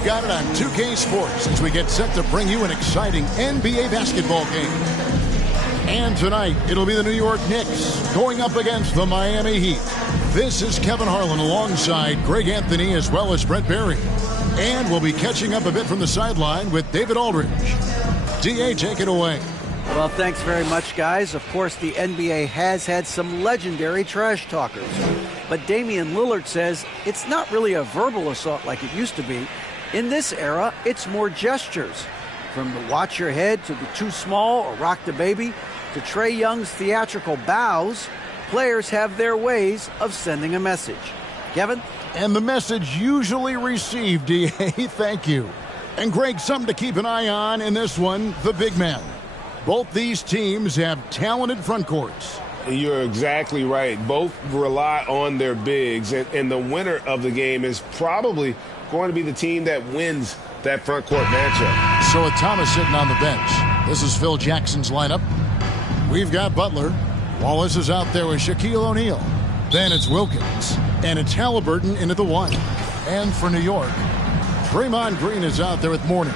You've got it on 2K Sports as we get set to bring you an exciting NBA basketball game. And tonight, it'll be the New York Knicks going up against the Miami Heat. This is Kevin Harlan alongside Greg Anthony as well as Brett Berry. And we'll be catching up a bit from the sideline with David Aldridge. D.A., take it away. Well, thanks very much, guys. Of course, the NBA has had some legendary trash talkers. But Damian Lillard says it's not really a verbal assault like it used to be. In this era, it's more gestures. From the watch your head to the too small or rock the baby to Trae Young's theatrical bows, players have their ways of sending a message. Kevin? And the message usually received, D.A. Thank you. And Greg, something to keep an eye on in this one, the big man. Both these teams have talented front courts. You're exactly right. Both rely on their bigs, and the winner of the game is probably going to be the team that wins that front court matchup. So with Thomas sitting on the bench, this is Phil Jackson's lineup. We've got Butler. Wallace is out there with Shaquille O'Neal. Then it's Wilkins, and it's Halliburton into the one. And for New York, Draymond Green is out there with Mourning.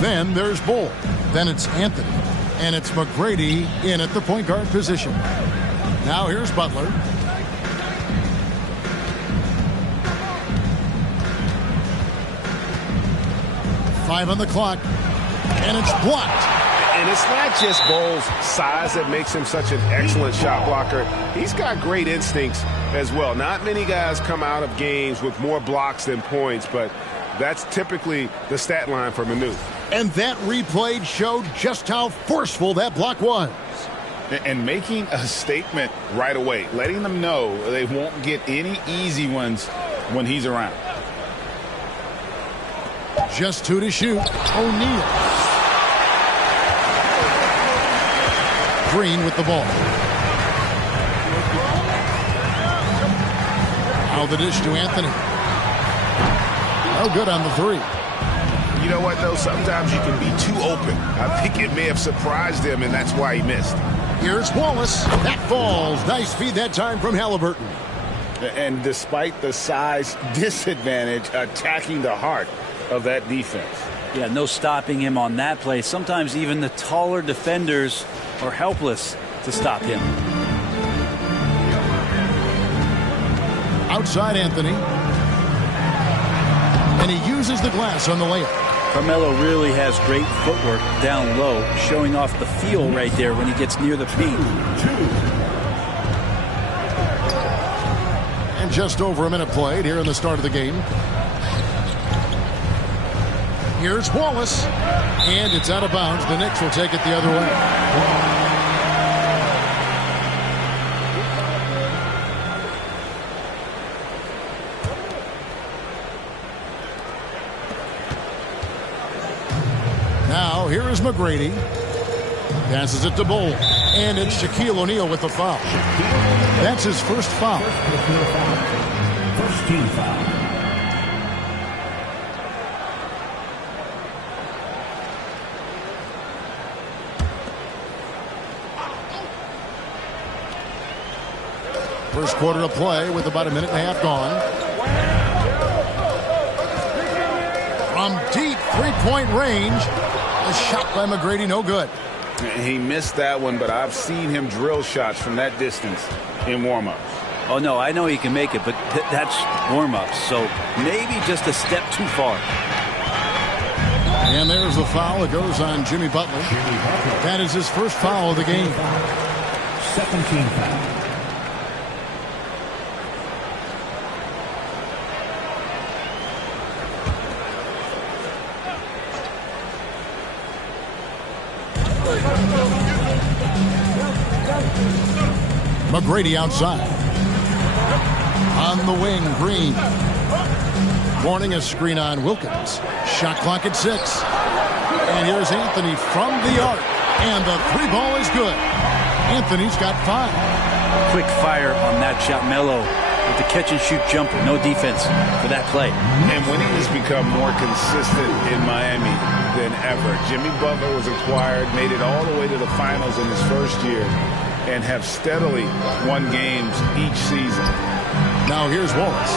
Then there's Bull. Then it's Anthony. And it's McGrady in at the point guard position. Now here's Butler. Five on the clock. And it's blocked. And it's not just Bull's size that makes him such an excellent shot blocker. He's got great instincts as well. Not many guys come out of games with more blocks than points, but that's typically the stat line for Manu. And that replay showed just how forceful that block was. And making a statement right away, letting them know they won't get any easy ones when he's around. Just two to shoot. O'Neal. Green with the ball. Now the dish to Anthony. No good on the three. You know what, though? Sometimes you can be too open. I think it may have surprised him, and that's why he missed. Here's Wallace. That falls. Nice feed that time from Halliburton. And despite the size disadvantage, attacking the heart of that defense. Yeah, no stopping him on that play. Sometimes even the taller defenders are helpless to stop him. Outside Anthony. And he uses the glass on the layup. Carmelo really has great footwork down low, showing off the feel right there when he gets near the paint. And just over a minute played here in the start of the game. Here's Wallace. And it's out of bounds. The Knicks will take it the other way. Now, here is McGrady. Passes it to Bull. And it's Shaquille O'Neal with the foul. That's his first foul. First team foul. First quarter of play with about a minute and a half gone. From deep three-point range. A shot by McGrady, no good. He missed that one, but I've seen him drill shots from that distance in warm-ups. Oh, no, I know he can make it, but that's warm-ups, so maybe just a step too far. And there's the foul. It goes on Jimmy Butler. That is his first foul of the game. Second team foul. McGrady outside. On the wing, Green. Warning, a screen on Wilkins. Shot clock at 6. And here's Anthony from the arc. And the three ball is good. Anthony's got 5. Quick fire on that shot. Melo with the catch-and-shoot jumper. No defense for that play. And winning has become more consistent in Miami than ever. Jimmy Butler was acquired, made it all the way to the finals in his first year, and have steadily won games each season. Now here's Wallace.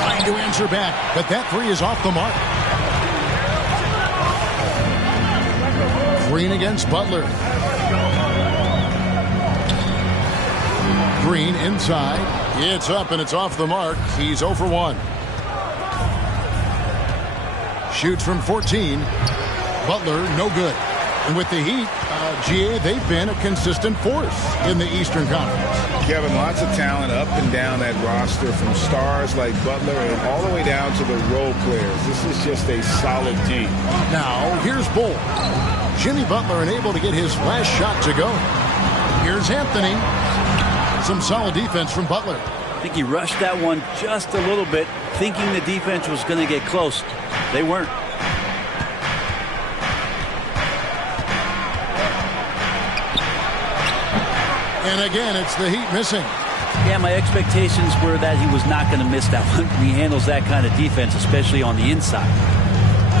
Trying to answer her back, but that three is off the mark. Green against Butler. Green inside. It's up and it's off the mark. He's 0 for 1. Shoots from 14. Butler, no good. And with the Heat, GA, they've been a consistent force in the Eastern Conference. Kevin, lots of talent up and down that roster, from stars like Butler and all the way down to the role players. This is just a solid team. Now, here's Bull. Jimmy Butler unable to get his last shot to go. Here's Anthony. Some solid defense from Butler. I think he rushed that one just a little bit, thinking the defense was going to get close. They weren't. And again, it's the Heat missing. Yeah, my expectations were that he was not going to miss that one. He handles that kind of defense, especially on the inside.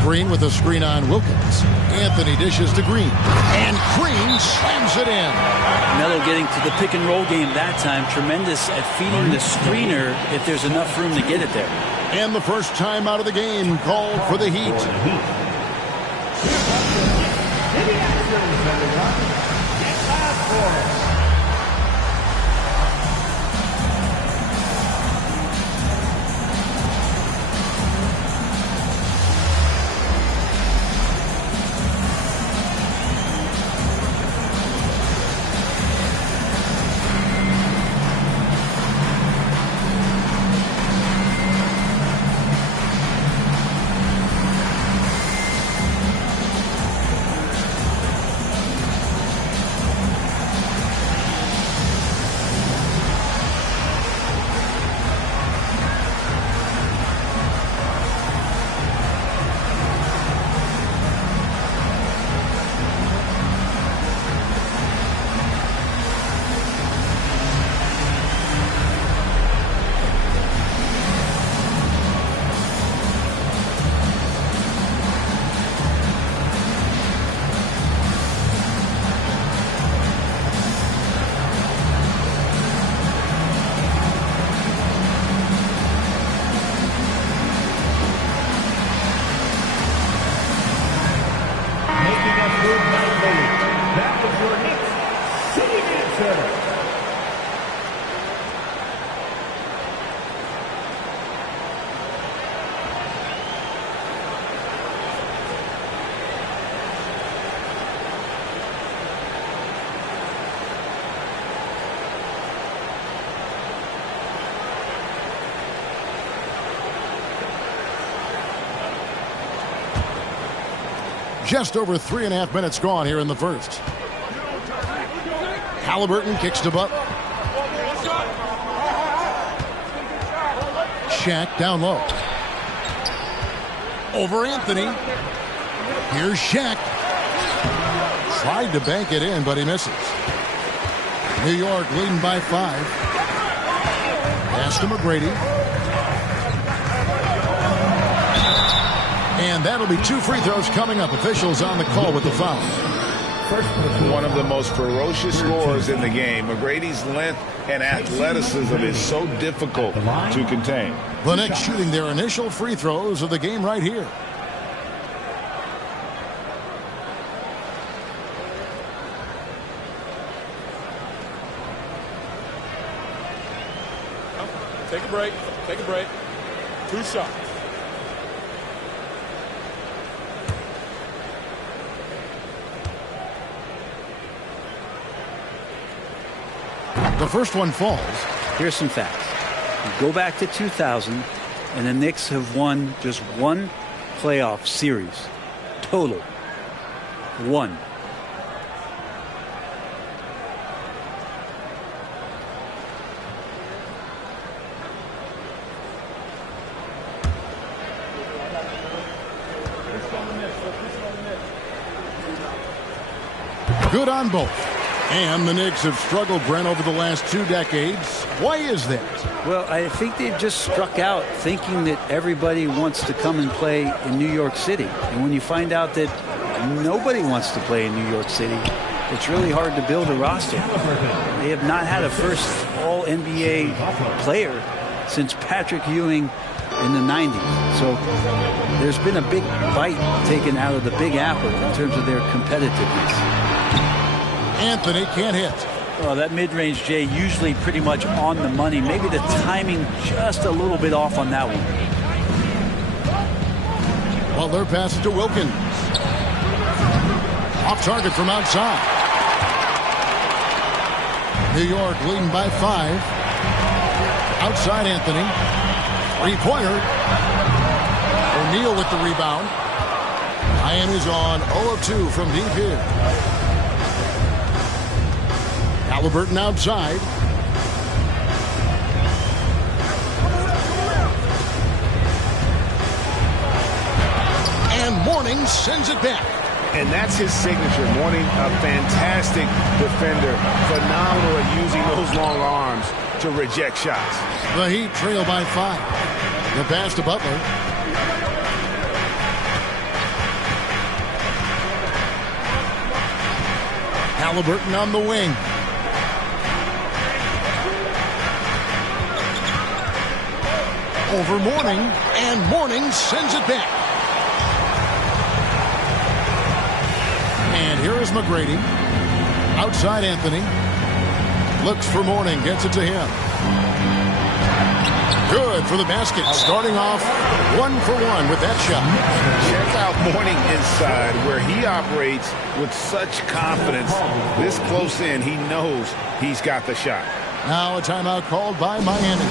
Green with a screen on Wilkins. Anthony dishes to Green. And Green slams it in. Melo getting to the pick and roll game that time. Tremendous at feeding the screener if there's enough room to get it there. And the first time out of the game called for the Heat. Just over 3.5 minutes gone here in the first. Halliburton kicks to Butler. Shaq down low. Over Anthony. Here's Shaq. Tried to bank it in, but he misses. New York leading by 5. Pass to McGrady. And that'll be 2 free throws coming up. Officials on the call with the foul. One of the most ferocious scorers in the game. McGrady's length and athleticism is so difficult to contain. The Knicks shooting their initial free throws of the game right here. Take a break. Take a break. 2 shots. The first one falls. Here's some facts. You go back to 2000, and the Knicks have won just 1 playoff series. Total. 1. Good on both. And the Knicks have struggled, Brent, over the last 2 decades. Why is that? Well, I think they've just struck out thinking that everybody wants to come and play in New York City. And when you find out that nobody wants to play in New York City, it's really hard to build a roster. They have not had a first All-NBA player since Patrick Ewing in the 90s. So there's been a big bite taken out of the Big Apple in terms of their competitiveness. Anthony can't hit. Well, that mid-range, Jay, usually pretty much on the money. Maybe the timing just a little bit off on that one. Butler passes to Wilkins. Off target from outside. New York leading by 5. Outside Anthony. Required. O'Neal with the rebound. Miami's on 0 of 2 from deep here. Halliburton outside. And Mourning sends it back. And that's his signature. Mourning, a fantastic defender. Phenomenal at using those long arms to reject shots. The Heat trail by 5. The pass to Butler. Halliburton on the wing. Over Mourning, and Mourning sends it back. And here is McGrady. Outside Anthony. Looks for Mourning, gets it to him. Good for the basket. Starting off 1 for 1 with that shot. Check out Mourning inside, where he operates with such confidence. This close in, he knows he's got the shot. Now a timeout called by Miami.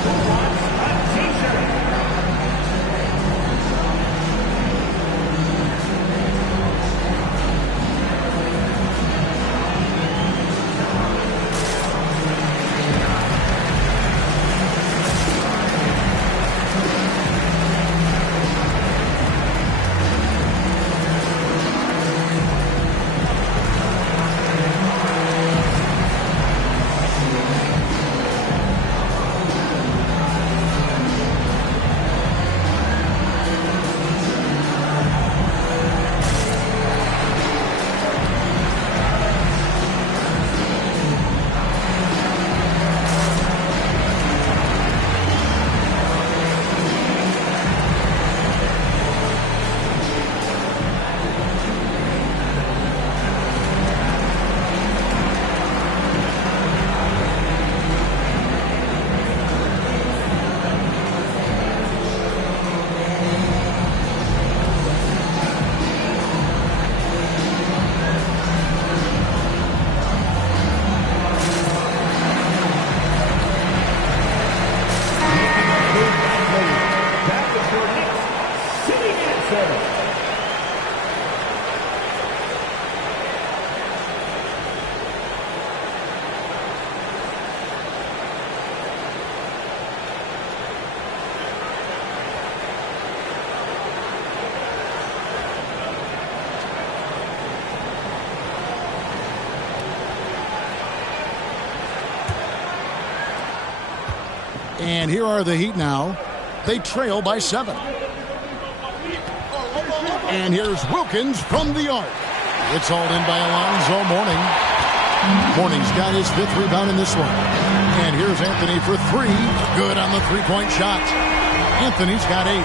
And here are the Heat now. They trail by 7. And here's Wilkins from the arc. It's hauled in by Alonzo Mourning. Mourning's got his 5th rebound in this one. And here's Anthony for 3. Good on the 3-point shot. Anthony's got 8.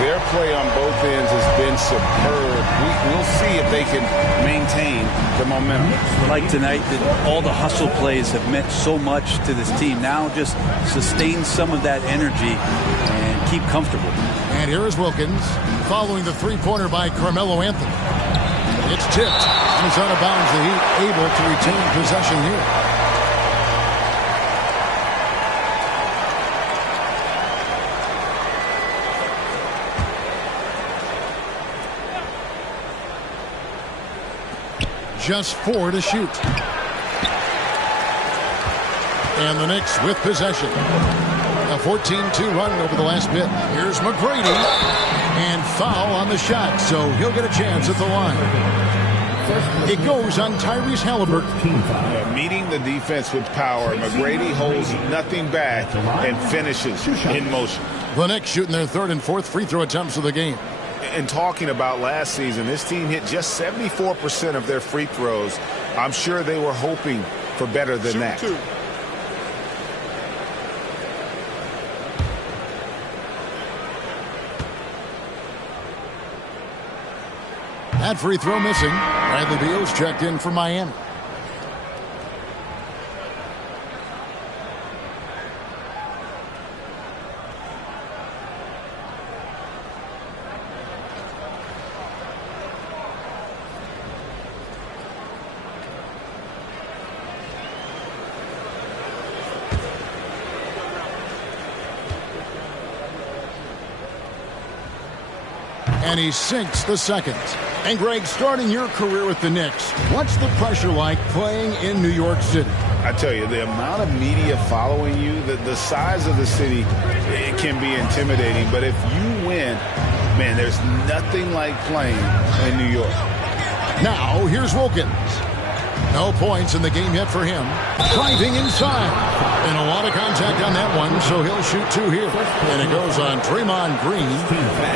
Their play on both ends has been superb. We'll see if they can maintain the momentum. Like tonight, that all the hustle plays have meant so much to this team. Now just sustain some of that energy and keep comfortable. And here is Wilkins following the 3-pointer by Carmelo Anthony. It's tipped and it's out of bounds. The Heat able to retain possession here. Just 4 to shoot. And the Knicks with possession. A 14-2 run over the last bit. Here's McGrady. And foul on the shot, so he'll get a chance at the line. It goes on Tyrese Halliburton. Meeting the defense with power. McGrady holds nothing back and finishes in motion. The Knicks shooting their 3rd and 4th free throw attempts of the game. And talking about last season, this team hit just 74% of their free throws. I'm sure they were hoping for better than that. That free throw missing. Bradley Beal's checked in for Miami. And he sinks the second. And Greg, starting your career with the Knicks, what's the pressure like playing in New York City? I tell you, the amount of media following you, the size of the city, it can be intimidating. But if you win, man, there's nothing like playing in New York. Now, here's Wilkins. No points in the game yet for him. Driving inside. And a lot of contact on that one, so he'll shoot two here. And it goes on Draymond Green.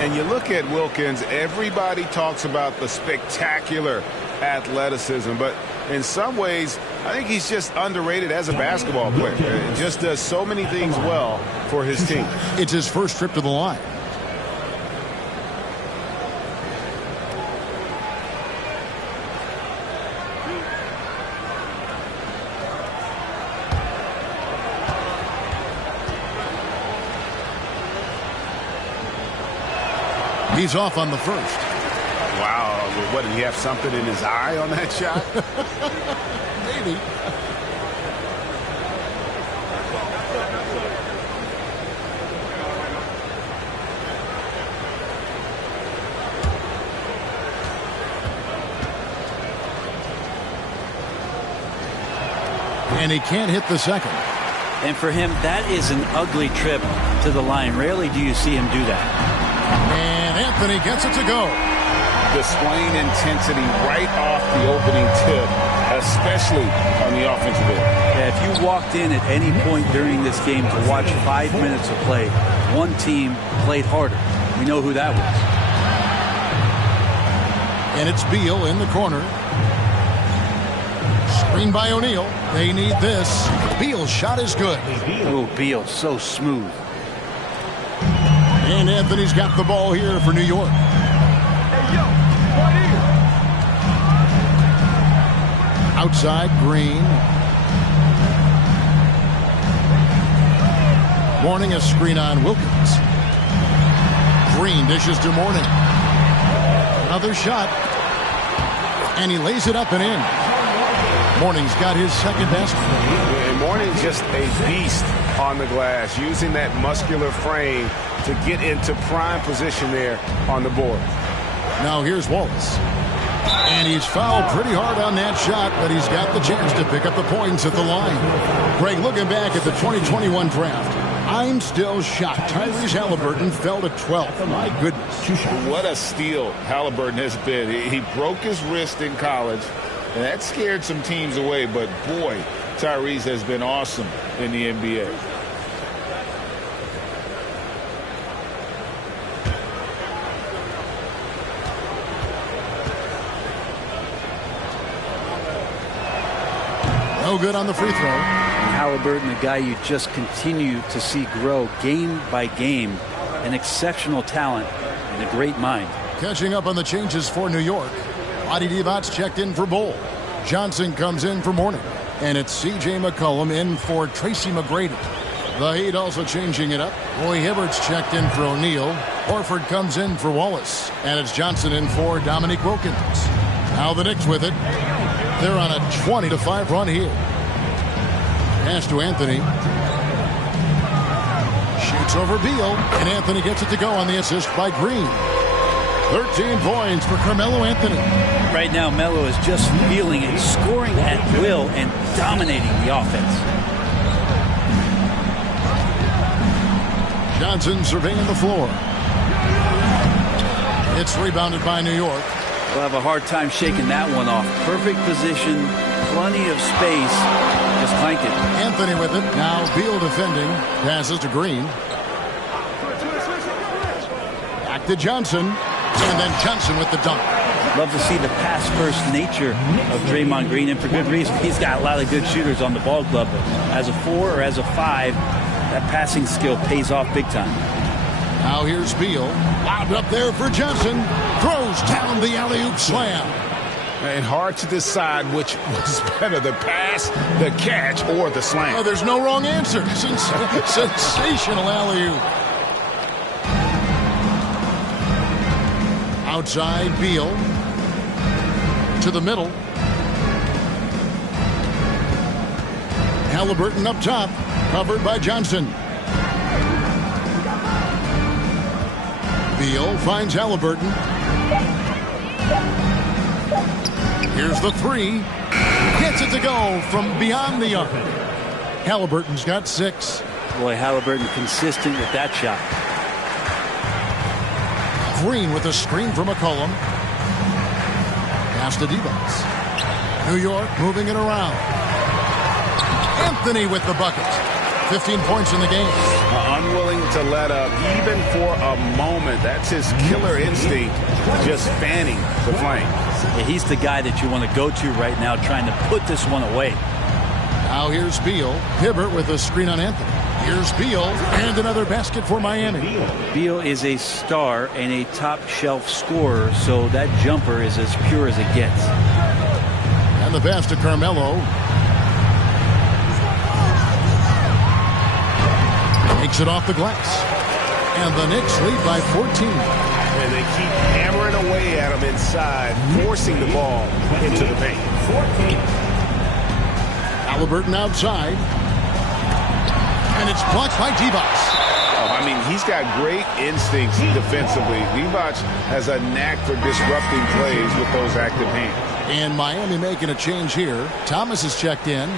And you look at Wilkins, everybody talks about the spectacular athleticism, but in some ways, I think he's just underrated as a basketball player. He just does so many things well for his team. It's his first trip to the line. He's off on the first. Wow. What, did he have something in his eye on that shot? Maybe. And he can't hit the second. And for him, that is an ugly trip to the line. Rarely do you see him do that. And Anthony gets it to go. Displaying intensity right off the opening tip, especially on the offensive end. Yeah, if you walked in at any point during this game to watch 5 minutes of play, one team played harder. We know who that was. And it's Beal in the corner. Screen by O'Neal. They need this. Beal's shot is good. Oh, Beal, so smooth. And Anthony's got the ball here for New York. Outside, Green. Mourning a screen on Wilkins. Green dishes to Mourning. Another shot. And he lays it up and in. Mourning's got his second basket. And Mourning's just a beast on the glass, using that muscular frame to get into prime position there on the board. Now here's Wallace. And he's fouled pretty hard on that shot, but he's got the chance to pick up the points at the line. Greg, looking back at the 2021 draft, I'm still shocked. Tyrese Halliburton fell to 12th. My goodness. What a steal Halliburton has been. He broke his wrist in college, and that scared some teams away. But, boy, Tyrese has been awesome in the NBA. No good on the free throw. And Halliburton, a guy you just continue to see grow game by game. An exceptional talent and a great mind. Catching up on the changes for New York. Adi Divac's checked in for Bull. Johnson comes in for Mourning. And it's C.J. McCollum in for Tracy McGrady. The Heat also changing it up. Roy Hibbert's checked in for O'Neal. Horford comes in for Wallace. And it's Johnson in for Dominique Wilkins. Now the Knicks with it. They're on a 20-5 run here. Pass to Anthony. Shoots over Beal. And Anthony gets it to go on the assist by Green. 13 points for Carmelo Anthony. Right now, Melo is just feeling it, scoring at will and dominating the offense. Johnson surveying the floor. It's rebounded by New York. We'll have a hard time shaking that one off. Perfect position, plenty of space. Just clanked it. Anthony with it. Now Beal defending. Passes to Green. Back to Johnson. And then Johnson with the dunk. Love to see the pass-first nature of Draymond Green, and for good reason. He's got a lot of good shooters on the ball club, but as a 4 or as a 5, that passing skill pays off big time. Now here's Beal. Lobbed up there for Johnson. Throws down the alley-oop slam. And hard to decide which was better, the pass, the catch, or the slam. Oh, there's no wrong answer. Sensational alley-oop. Outside Beal. To the middle. Halliburton up top. Covered by Johnson. Beal finds Halliburton. Here's the three. Gets it to go from beyond the arc. Halliburton's got 6. Boy, Halliburton consistent with that shot. Green with a screen for McCollum. Pass to Devos. New York moving it around. Anthony with the bucket. 15 points in the game. Unwilling to let up even for a moment. That's his killer instinct, just fanning the flame. Yeah, he's the guy that you want to go to right now, trying to put this one away. Now here's Beal. Hibbert with a screen on Anthony. Here's Beal, and another basket for Miami. Beal is a star and a top-shelf scorer, so that jumper is as pure as it gets. And the pass to Carmelo. Takes it off the glass. And the Knicks lead by 14. And they keep hammering away at him inside, forcing the ball into the paint. Halliburton outside. And it's blocked by Devos. Oh, I mean, he's got great instincts defensively. Devos has a knack for disrupting plays with those active hands. And Miami making a change here. Thomas is checked in.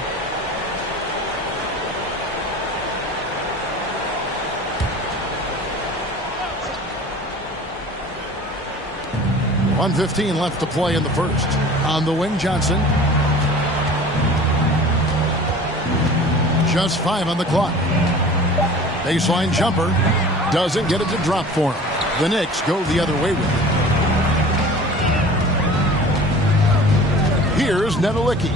.115 left to play in the first. On the wing, Johnson. Just 5 on the clock. Baseline jumper. Doesn't get it to drop for him. The Knicks go the other way with it. Here's Nedelicki.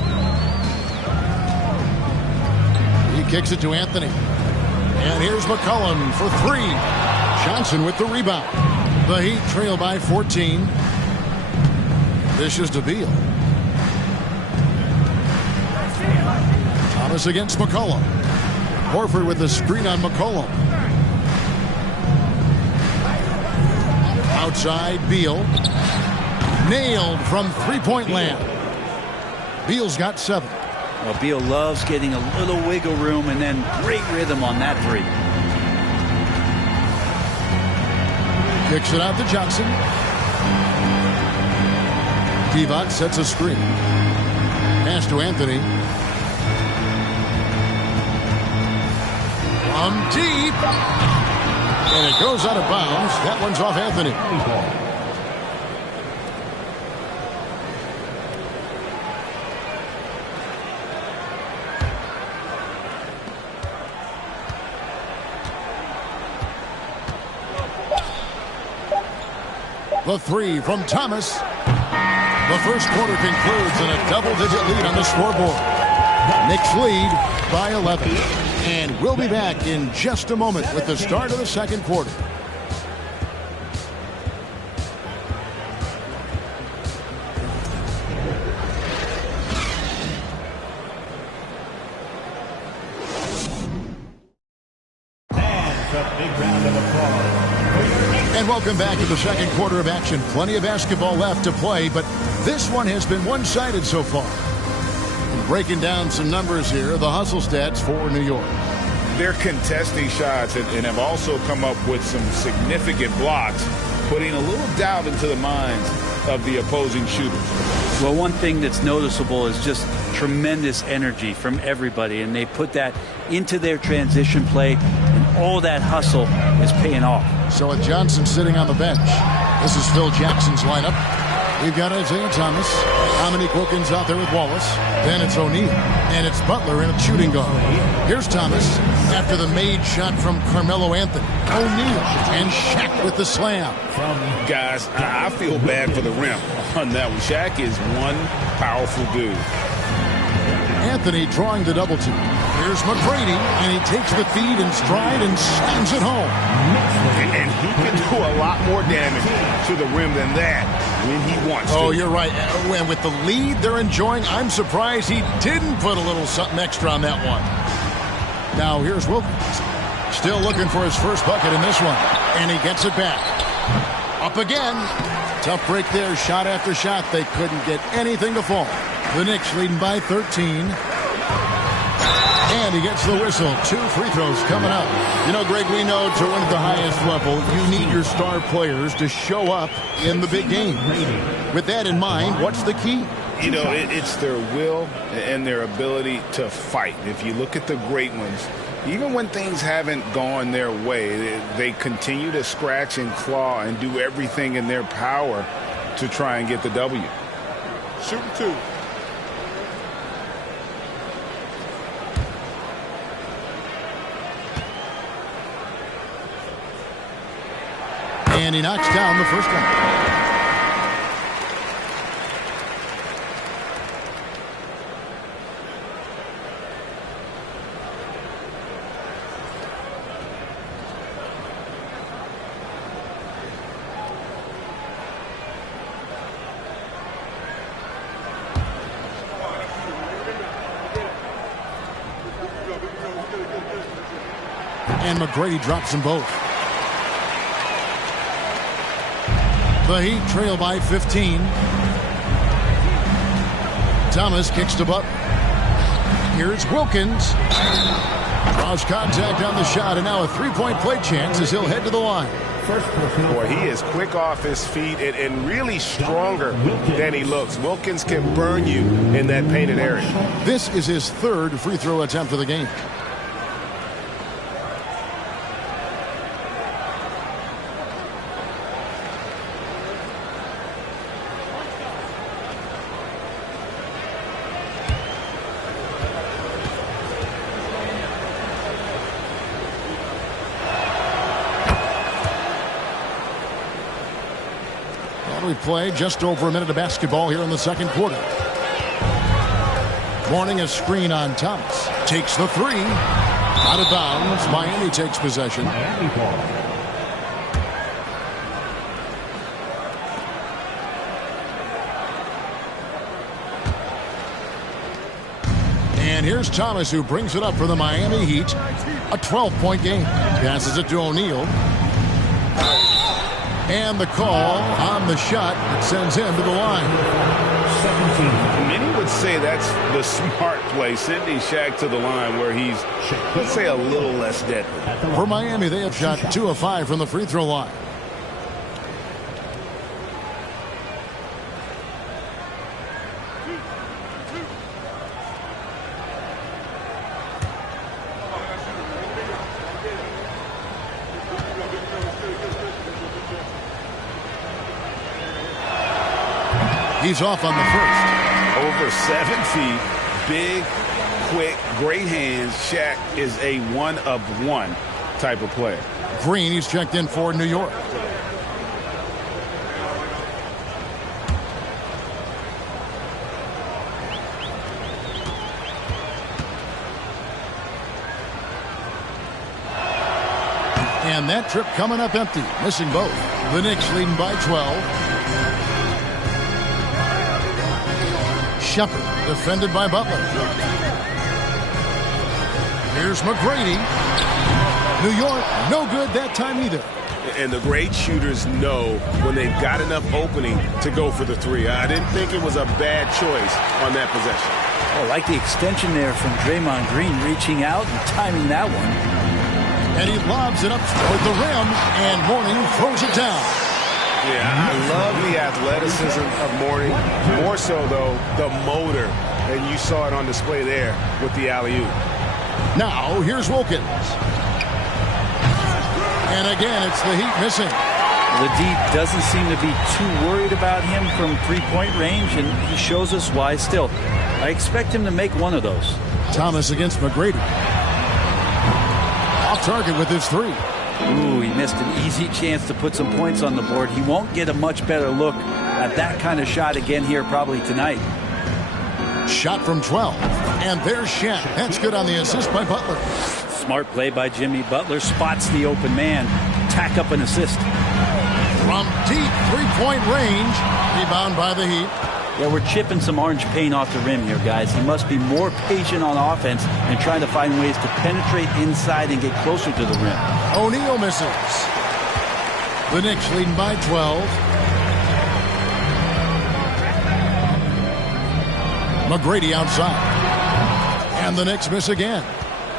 He kicks it to Anthony. And here's McCollum for 3. Johnson with the rebound. The Heat trail by 14. Dishes to Beal. Thomas against McCollum. Horford with the screen on McCollum. Outside Beal. Nailed from three-point land. Beal's got 7. Well, Beal loves getting a little wiggle room and then great rhythm on that 3. Kicks it out to Johnson. Devos sets a screen. Pass to Anthony. From deep. And it goes out of bounds. That one's off Anthony. The 3 from Thomas. The first quarter concludes in a double-digit lead on the scoreboard. Knicks lead by 11. And we'll be back in just a moment with the start of the second quarter. And welcome back to the second quarter of action. Plenty of basketball left to play, but this one has been one-sided so far. And breaking down some numbers here, the hustle stats for New York. They're contesting shots and have also come up with some significant blocks, putting a little doubt into the minds of the opposing shooters. Well, one thing that's noticeable is just tremendous energy from everybody, and they put that into their transition play, and all that hustle is paying off. So with Johnson sitting on the bench, this is Phil Jackson's lineup. We've got Isaiah Thomas, Dominique Wilkins out there with Wallace. Then it's O'Neal, and it's Butler in a shooting guard. Here's Thomas after the made shot from Carmelo Anthony. O'Neal and Shaq with the slam. Guys, I feel bad for the rim on that one. Shaq is one powerful dude. Anthony drawing the double team. Here's McGrady, and he takes the feed in stride and slams it home. And he can do a lot more damage to the rim than that when he wants to. Oh, you're right. And with the lead they're enjoying, I'm surprised he didn't put a little something extra on that one. Now here's Wilkins. Still looking for his first bucket in this one. And he gets it back. Up again. Tough break there. Shot after shot. They couldn't get anything to fall. The Knicks leading by 13. And he gets the whistle. 2 free throws coming up. You know, Greg, we know to win at the highest level, you need your star players to show up in the big game. With that in mind, what's the key? You know, it's their will and their ability to fight. If you look at the great ones, even when things haven't gone their way, they continue to scratch and claw and do everything in their power to try and get the W. Shooting 2. And he knocks down the first one. And McGrady drops them both. The Heat trail by 15. Thomas kicks to Butler. Here's Wilkins. Draws contact on the shot, and now a three-point play chance as he'll head to the line. Boy, he is quick off his feet and really stronger than he looks. Wilkins can burn you in that painted area. This is his 3rd free throw attempt of the game. We play just over a minute of basketball here in the second quarter. Morning a screen on Thomas. Takes the 3. Out of bounds. Miami takes possession. And here's Thomas, who brings it up for the Miami Heat. A 12-point game. Passes it to O'Neal. And the call on the shot that sends him to the line. Many would say that's the smart play, sending Shaq to the line where he's, let's say, a little less deadly. For Miami, they have shot 2 of 5 from the free throw line. He's off on the first. Over 7 feet, big, quick, great hands. Shaq is a one-of-one type of player. Green, he's checked in for New York. And that trip coming up empty, missing both. The Knicks leading by 12. Shepard, defended by Butler. Here's McGrady. New York, no good that time either. And the great shooters know when they've got enough opening to go for the 3. I didn't think it was a bad choice on that possession. Oh, like the extension there from Draymond Green, reaching out and timing that one. And he lobs it up toward the rim, and Mourning throws it down. Yeah, I love the athleticism of Mourning. More so, though, the motor. And you saw it on display there with the alley-oop. Now, here's Wilkins. And again, it's the Heat missing. The D doesn't seem to be too worried about him from three-point range, and he shows us why still. I expect him to make one of those. Thomas against McGrady. Off target with his 3. Ooh, he missed an easy chance to put some points on the board. He won't get a much better look at that kind of shot again here probably tonight. Shot from 12. And there's Shaq. That's good on the assist by Butler. Smart play by Jimmy Butler. Spots the open man. Tack up an assist. From deep three-point range. Rebound by the Heat. Yeah, we're chipping some orange paint off the rim here, guys. He must be more patient on offense and trying to find ways to penetrate inside and get closer to the rim. O'Neal misses. The Knicks leading by 12. McGrady outside. And the Knicks miss again.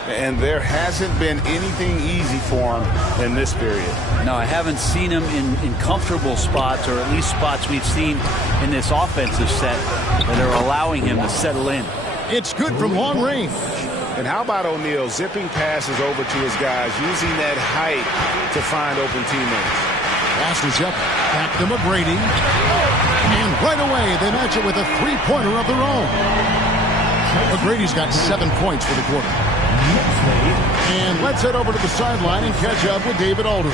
And there hasn't been anything easy for him in this period. No, I haven't seen him in comfortable spots, or at least spots we've seen in this offensive set that are allowing him to settle in. It's good from long range. And how about O'Neal zipping passes over to his guys, using that height to find open teammates. Pass is up. Back to McGrady. And right away, they match it with a three-pointer of their own. McGrady's got 7 points for the quarter. And let's head over to the sideline and catch up with David Aldridge.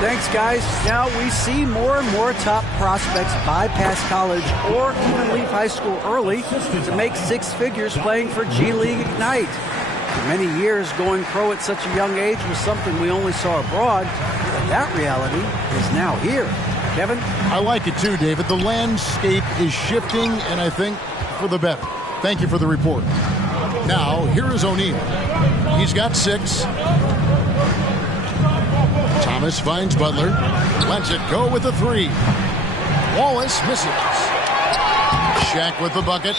Thanks, guys. Now we see more and more top prospects bypass college or even leave high school early to make six figures playing for G League Ignite. For many years, going pro at such a young age was something we only saw abroad, but that reality is now here. Kevin? I like it too, David. The landscape is shifting, and I think for the better. Thank you for the report. Now, here is O'Neal. He's got 6. Thomas finds Butler. Lets it go with a 3. Wallace misses. Shaq with the bucket.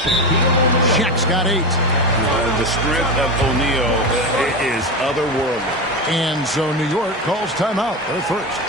Shaq's got 8. The strength of O'Neal is otherworldly. And so New York calls timeout. They're first.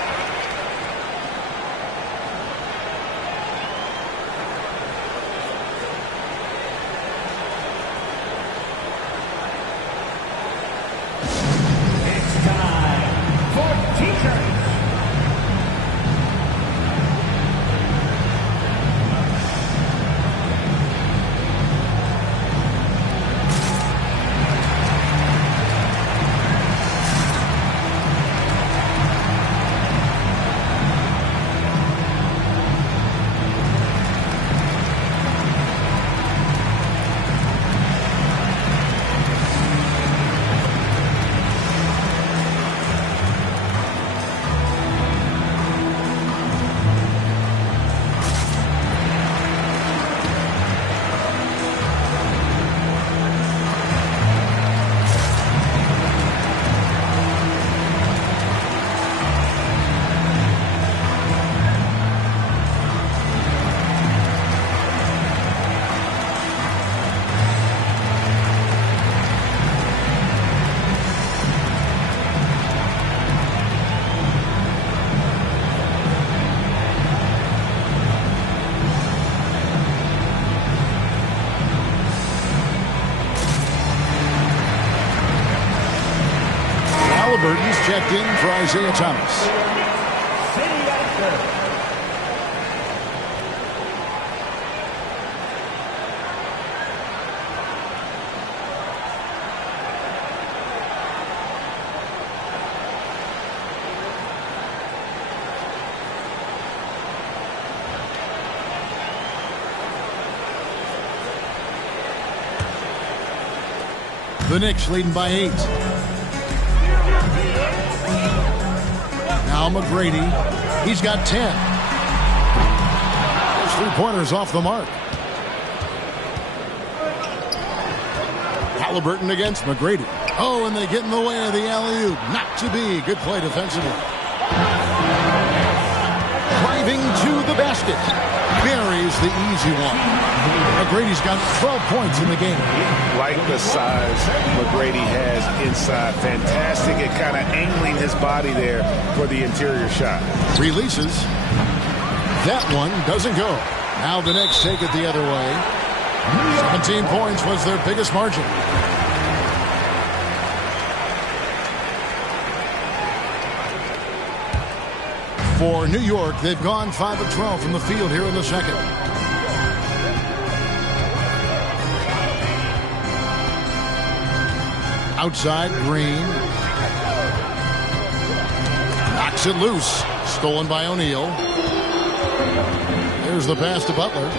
Burton's checked in for Isaiah Thomas. The Knicks leading by 8. Now McGrady, he's got 10. His three-pointers off the mark. Halliburton against McGrady. Oh, and they get in the way of the alley-oop. Not to be. Good play defensively. Driving to the basket. Buries the easy one. McGrady's got 12 points in the game. Like the size McGrady has inside. Fantastic at kind of angling his body there for the interior shot. Releases. That one doesn't go. Now the Knicks take it the other way. 17 points was their biggest margin. For New York, they've gone 5 of 12 from the field here in the second. Outside, Green. Knocks it loose. Stolen by O'Neal. There's the pass to Butler.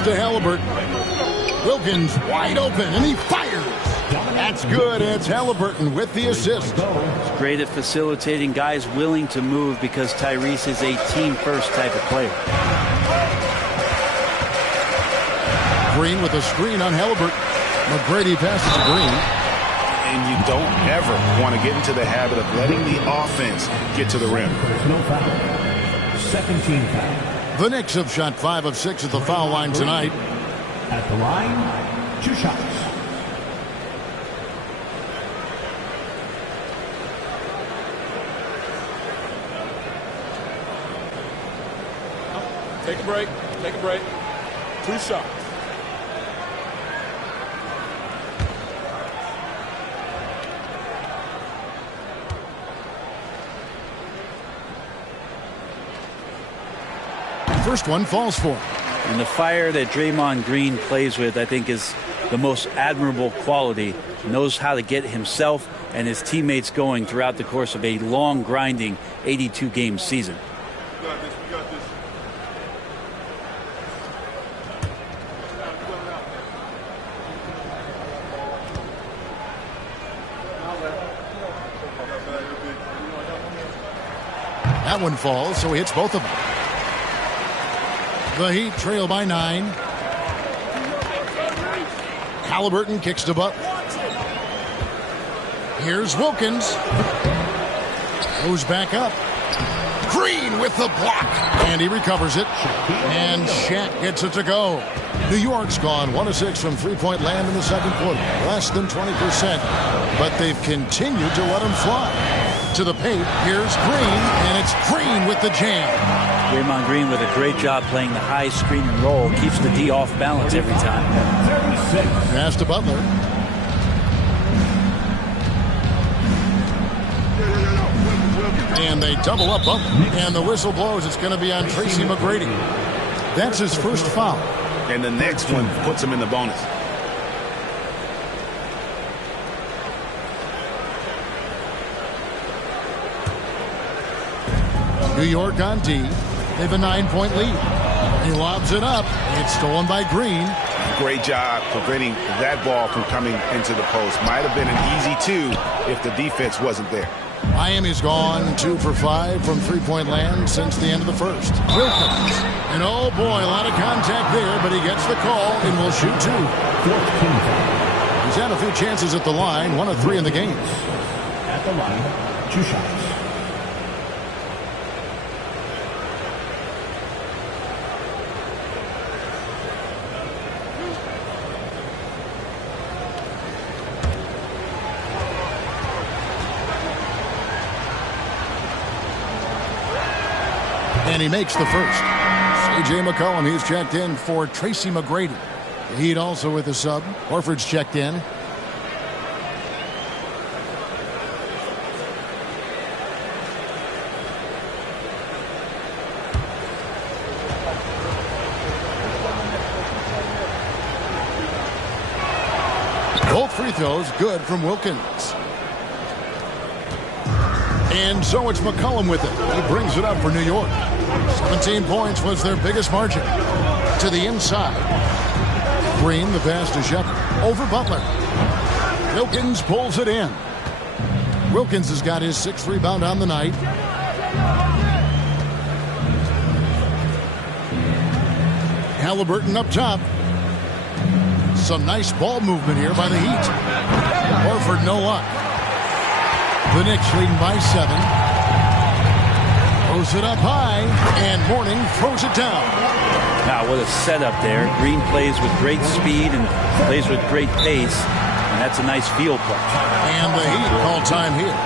pass to Halliburton. Wilkins wide open, and he fires. That's good. It's Halliburton with the assist. He's great at facilitating guys willing to move because Tyrese is a team-first type of player. Green with a screen on Halliburton. McGrady passes to Green. And you don't ever want to get into the habit of letting the offense get to the rim. Personal foul. Second team foul. The Knicks have shot 5 of 6 at the foul line tonight. At the line, 2 shots. Take a break. Take a break. 2 shots. First one falls for him. And the fire that Draymond Green plays with, I think, is the most admirable quality. Knows how to get himself and his teammates going throughout the course of a long, grinding 82-game season. That one falls, so he hits both of them. The Heat trail by 9. Halliburton kicks to Butler. Here's Wilkins. Goes back up. Green with the block. And he recovers it. And Shaq gets it to go. New York's gone 1 of 6 from three-point land in the second quarter. Less than 20%. But they've continued to let him fly. To the paint, here's Green, and it's Green with the jam. Draymond Green with a great job playing the high screen and roll. Keeps the D off balance every time. Pass to Butler. And they double up Butler. And the whistle blows. It's going to be on Tracy McGrady. That's his first foul. And the next one puts him in the bonus. New York on D. They have a 9-point lead. He lobs it up. It's stolen by Green. Great job preventing that ball from coming into the post. Might have been an easy 2 if the defense wasn't there. Miami's gone 2 for 5 from three-point land since the end of the first. Wilkins. And oh boy, a lot of contact there, but he gets the call and will shoot 2. He's had a few chances at the line, 1 of 3 in the game. At the line, 2 shots. And he makes the first. C.J. McCollum, he's checked in for Tracy McGrady. The Heat also with a sub. Horford's checked in. Both free throws good from Wilkins. And so it's McCollum with it. He brings it up for New York. 17 points was their biggest margin. To the inside. Green, the pass to Shepard. Over Butler. Wilkins pulls it in. Wilkins has got his 6th rebound on the night. Halliburton up top. Some nice ball movement here by the Heat. Horford, no luck. The Knicks leading by 7. Throws it up high, and Mourning throws it down. Now, what a setup there. Green plays with great speed and plays with great pace, and that's a nice field play. And the Heat call time here.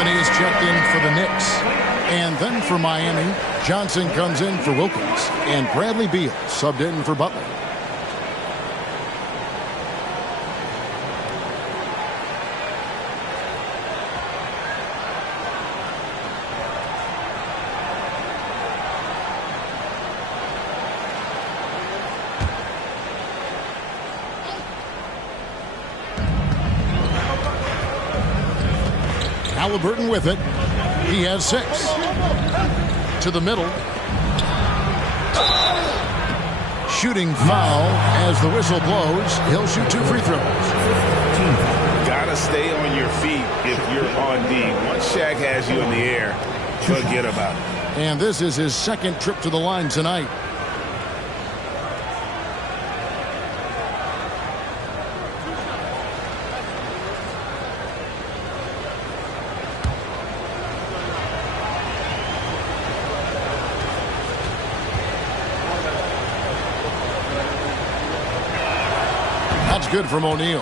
Anthony is checked in for the Knicks. And then for Miami, Johnson comes in for Wilkins. And Bradley Beal subbed in for Butler. Halliburton with it. He has 6. To the middle. Shooting foul as the whistle blows. He'll shoot 2 free throws. Gotta stay on your feet if you're on D. Once Shaq has you in the air, forget about it. And this is his 2nd trip to the line tonight. That's good from O'Neal.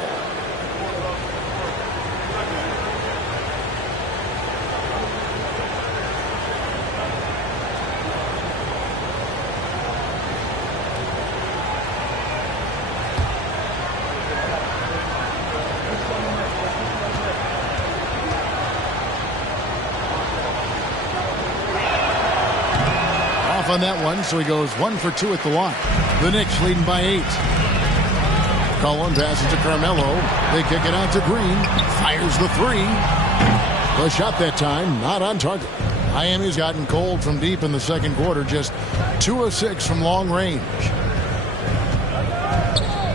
Off on that one, so he goes 1 for 2 at the line. The Knicks leading by 8. Cullen passes to Carmelo. They kick it out to Green. Fires the 3. The shot that time not on target. Miami's gotten cold from deep in the 2nd quarter. Just 2 of 6 from long range.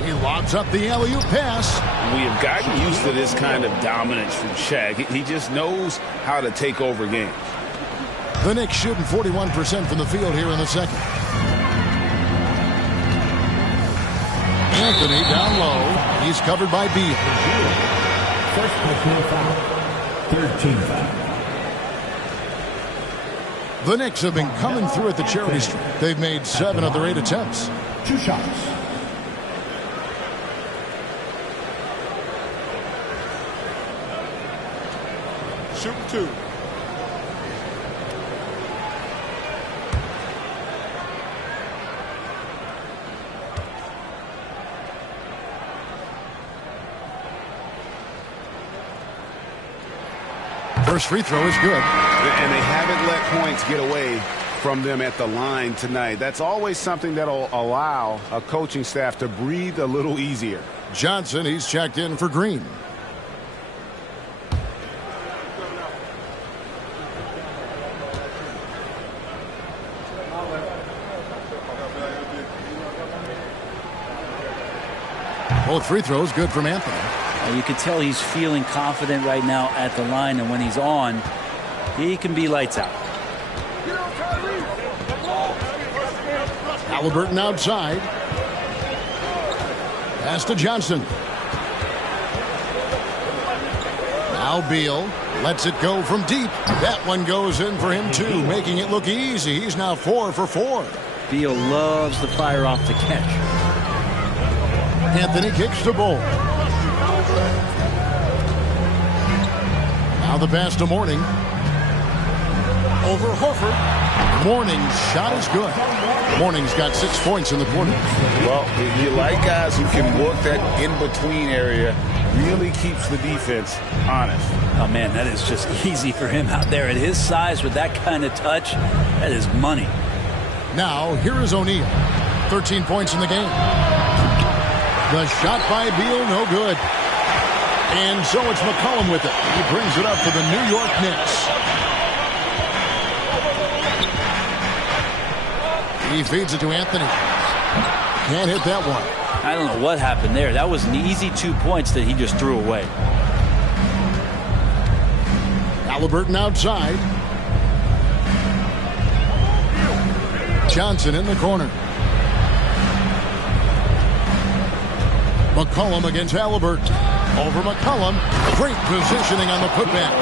He lobs up the alley-oop pass. We have gotten used to this kind of dominance from Shaq. He just knows how to take over games. The Knicks shooting 41% from the field here in the 2nd. Anthony down low. He's covered by Beal. First personal foul. 3rd team foul. The Knicks have been coming through at the charity stripe. They've made 7 of their 8 attempts. 2 shots. Shooting 2. First free throw is good. And they haven't let points get away from them at the line tonight. That's always something that'll allow a coaching staff to breathe a little easier. Johnson, he's checked in for Green. Both free throws good from Anthony. You can tell he's feeling confident right now at the line, and when he's on, he can be lights out. Halliburton outside. Pass to Johnson. Now Beal lets it go from deep. That one goes in for him too, making it look easy. He's now 4 for 4. Beal loves the fire off the catch. Anthony kicks to Bull. Now the pass to Mourning. Over Horford. Mourning's shot is good. Mourning's got 6 points in the quarter. Well, you like guys who can work that in-between area. Really keeps the defense honest. Oh, man, that is just easy for him out there. At his size with that kind of touch, that is money. Now, here is O'Neal. 13 points in the game. The shot by Beal, no good. And so it's McCollum with it. He brings it up for the New York Knicks. He feeds it to Anthony. Can't hit that one. I don't know what happened there. That was an easy 2 points that he just threw away. Halliburton outside. Johnson in the corner. McCollum against Halliburton. Over McCollum. Great positioning on the putback.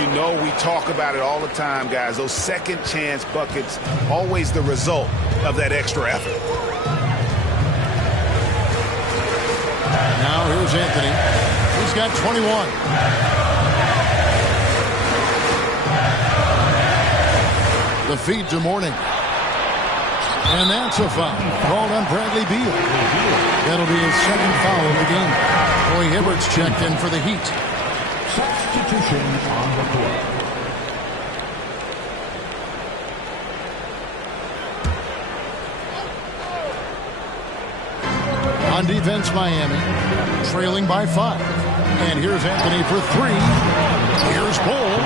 You know we talk about it all the time, guys. Those second chance buckets, always the result of that extra effort. Now here's Anthony. He's got 21. The feed to Mourning. And that's a foul called on Bradley Beal. That'll be his second foul of the game. Roy Hibbert's checked in for the Heat. Substitution on the court. On defense, Miami trailing by 5. And here's Anthony for 3. Here's Bull.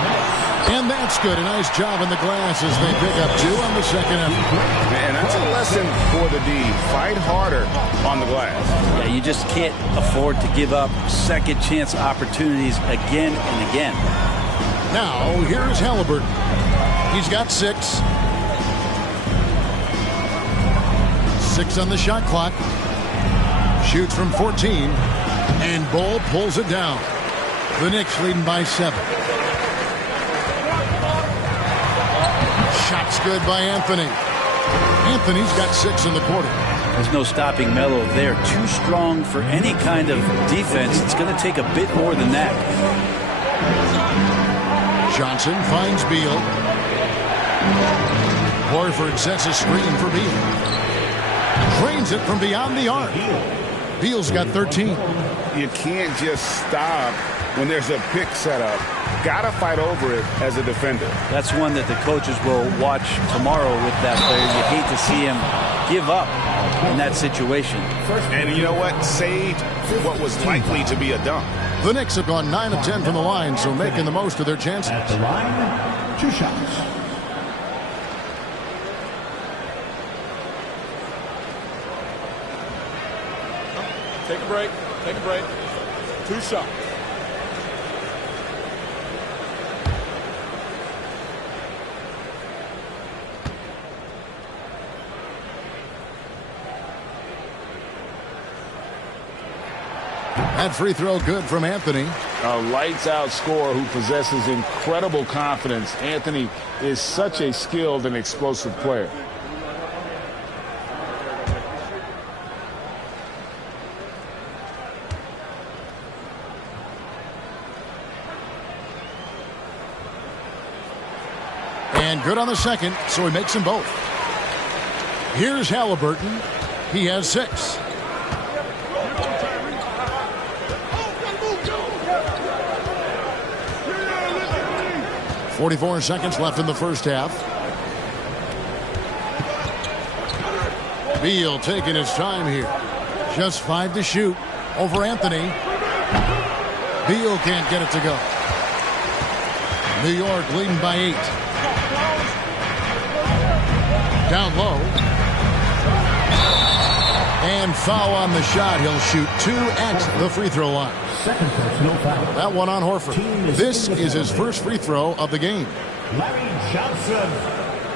And that's good. A nice job in the glass as they pick up 2 on the second effort. And that's a lesson for the D. Fight harder on the glass. Yeah, you just can't afford to give up second chance opportunities again and again. Now, here's Halliburton. He's got 6. 6 on the shot clock. Shoots from 14. And Bull pulls it down. The Knicks leading by 7. Shot's good by Anthony. Anthony's got 6 in the quarter. There's no stopping Melo there. Too strong for any kind of defense. It's going to take a bit more than that. Johnson finds Beal. Horford sets a screen for Beal. Drains it from beyond the arc. Beal's got 13. You can't just stop when there's a pick set up. Got to fight over it as a defender. That's one that the coaches will watch tomorrow with that player. You hate to see him give up in that situation. And you know what? Saved what was likely to be a dunk. The Knicks have gone 9 of 10 from the line, so making the most of their chances. At the line, 2 shots. Take a break. Take a break. 2 shots. That free throw good from Anthony. A lights-out scorer who possesses incredible confidence. Anthony is such a skilled and explosive player. And good on the second, so he makes them both. Here's Halliburton. He has 6. .44 seconds left in the first half. Beal taking his time here. Just 5 to shoot over Anthony. Beal can't get it to go. New York leading by 8. Down low. And foul on the shot. He'll shoot 2 at the free throw line. Second personal foul. That one on Horford. This is his first free throw of the game. Larry Johnson.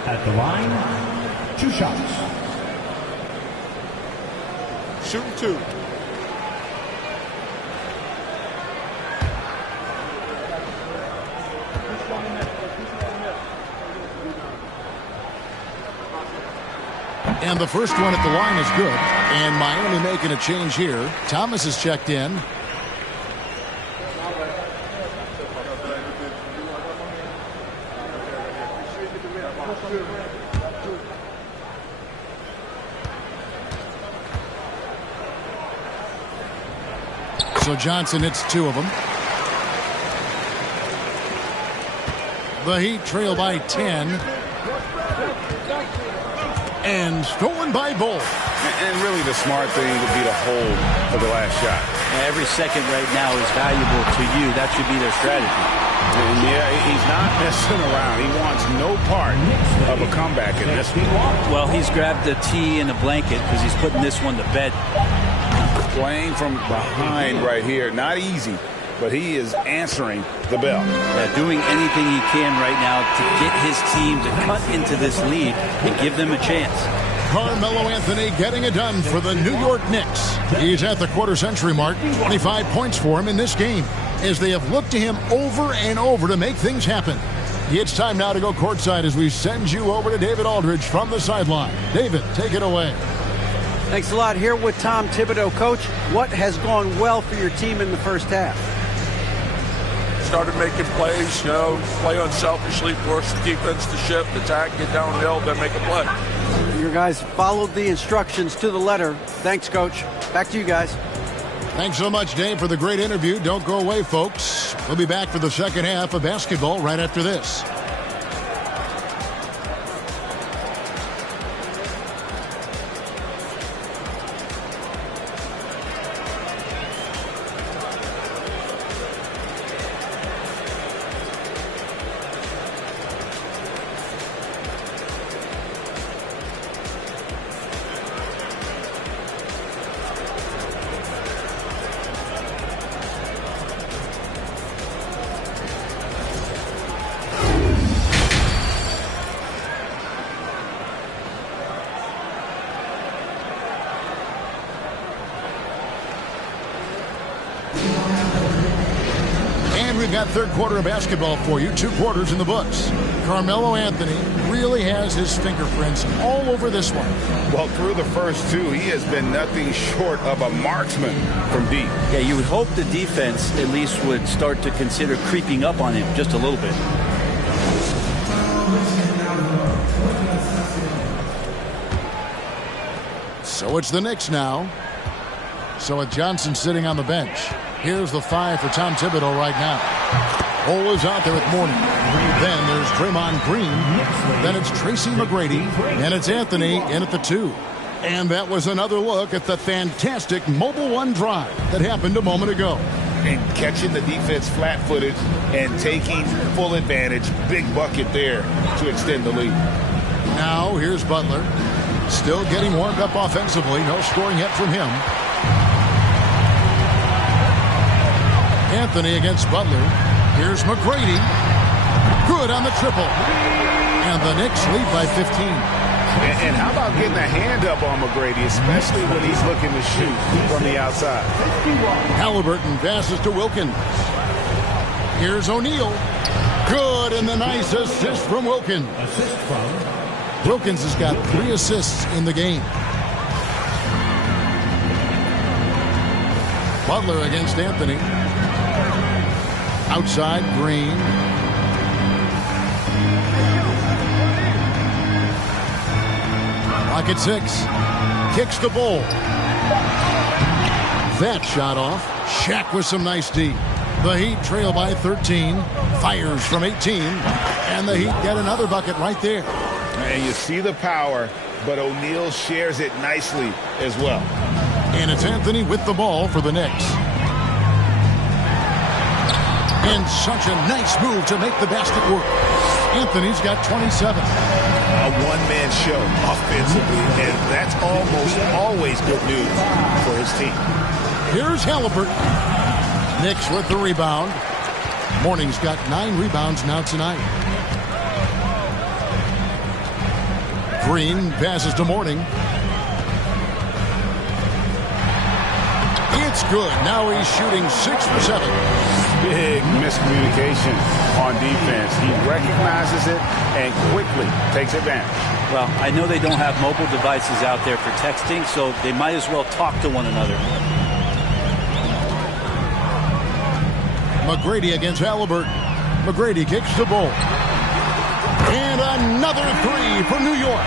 At the line, 2 shots. Shooting 2. And the first one at the line is good. And Miami making a change here. Thomas is checked in. So Johnson hits 2 of them. The Heat trail by 10. And stolen by Bull. And really the smart thing would be to hold for the last shot. Every second right now is valuable to you. That should be their strategy. And yeah, he's not messing around. He wants no part of a comeback in this one. Well, he's grabbed the tee and a blanket because he's putting this one to bed. Playing from behind right here. Not easy, but he is answering the bell. Doing anything he can right now to get his team to cut into this lead and give them a chance. Carmelo Anthony getting it done for the New York Knicks. He's at the quarter-century mark. 25 points for him in this game as they have looked to him over and over to make things happen. It's time now to go courtside as we send you over to David Aldridge from the sideline. David, take it away. Thanks a lot. Here with Tom Thibodeau. Coach, what has gone well for your team in the first half? started making plays, play unselfishly, force the defense to shift, attack, get downhill, then make a play. Your guys followed the instructions to the letter. Thanks, Coach. Back to you guys. Thanks so much, Dave, for the great interview. Don't go away, folks. We'll be back for the second half of basketball right after this. We've got third quarter of basketball for you. 2 quarters in the books. Carmelo Anthony really has his fingerprints all over this one. Well, through the first 2, he has been nothing short of a marksman from deep. Yeah, you would hope the defense at least would start to consider creeping up on him just a little bit. So it's the Knicks now. So with Johnson sitting on the bench, here's the 5 for Tom Thibodeau right now. Cole is out there with Mourning. Then there's Draymond Green. Then it's Tracy McGrady. And it's Anthony in at the 2. And that was another look at the fantastic Mobile One drive that happened a moment ago. And catching the defense flat-footed and taking full advantage. Big bucket there to extend the lead. Now here's Butler. Still getting warmed up offensively. No scoring yet from him. Anthony against Butler. Here's McGrady. Good on the triple. And the Knicks lead by 15. And how about getting a hand up on McGrady, especially when he's looking to shoot from the outside. Halliburton passes to Wilkins. Here's O'Neal. Good, and the nice assist from Wilkins. Wilkins has got 3 assists in the game. Butler against Anthony. Outside, Green. Clock at 6. Kicks the ball. That shot off. Shaq with some nice D. The Heat trail by 13. Fires from 18. And the Heat get another bucket right there. And you see the power, but O'Neal shares it nicely as well. And it's Anthony with the ball for the Knicks. And such a nice move to make the basket work. Anthony's got 27. A one-man show offensively, and that's almost always good news for his team. Here's Halliburton. Knicks with the rebound. Mourning's got 9 rebounds now tonight. Green passes to Mourning. It's good. Now he's shooting 6 for 7. Big miscommunication on defense. He recognizes it and quickly takes advantage. Well, I know they don't have mobile devices out there for texting, so they might as well talk to one another. McGrady against Halliburton. McGrady kicks the ball. And another 3 for New York.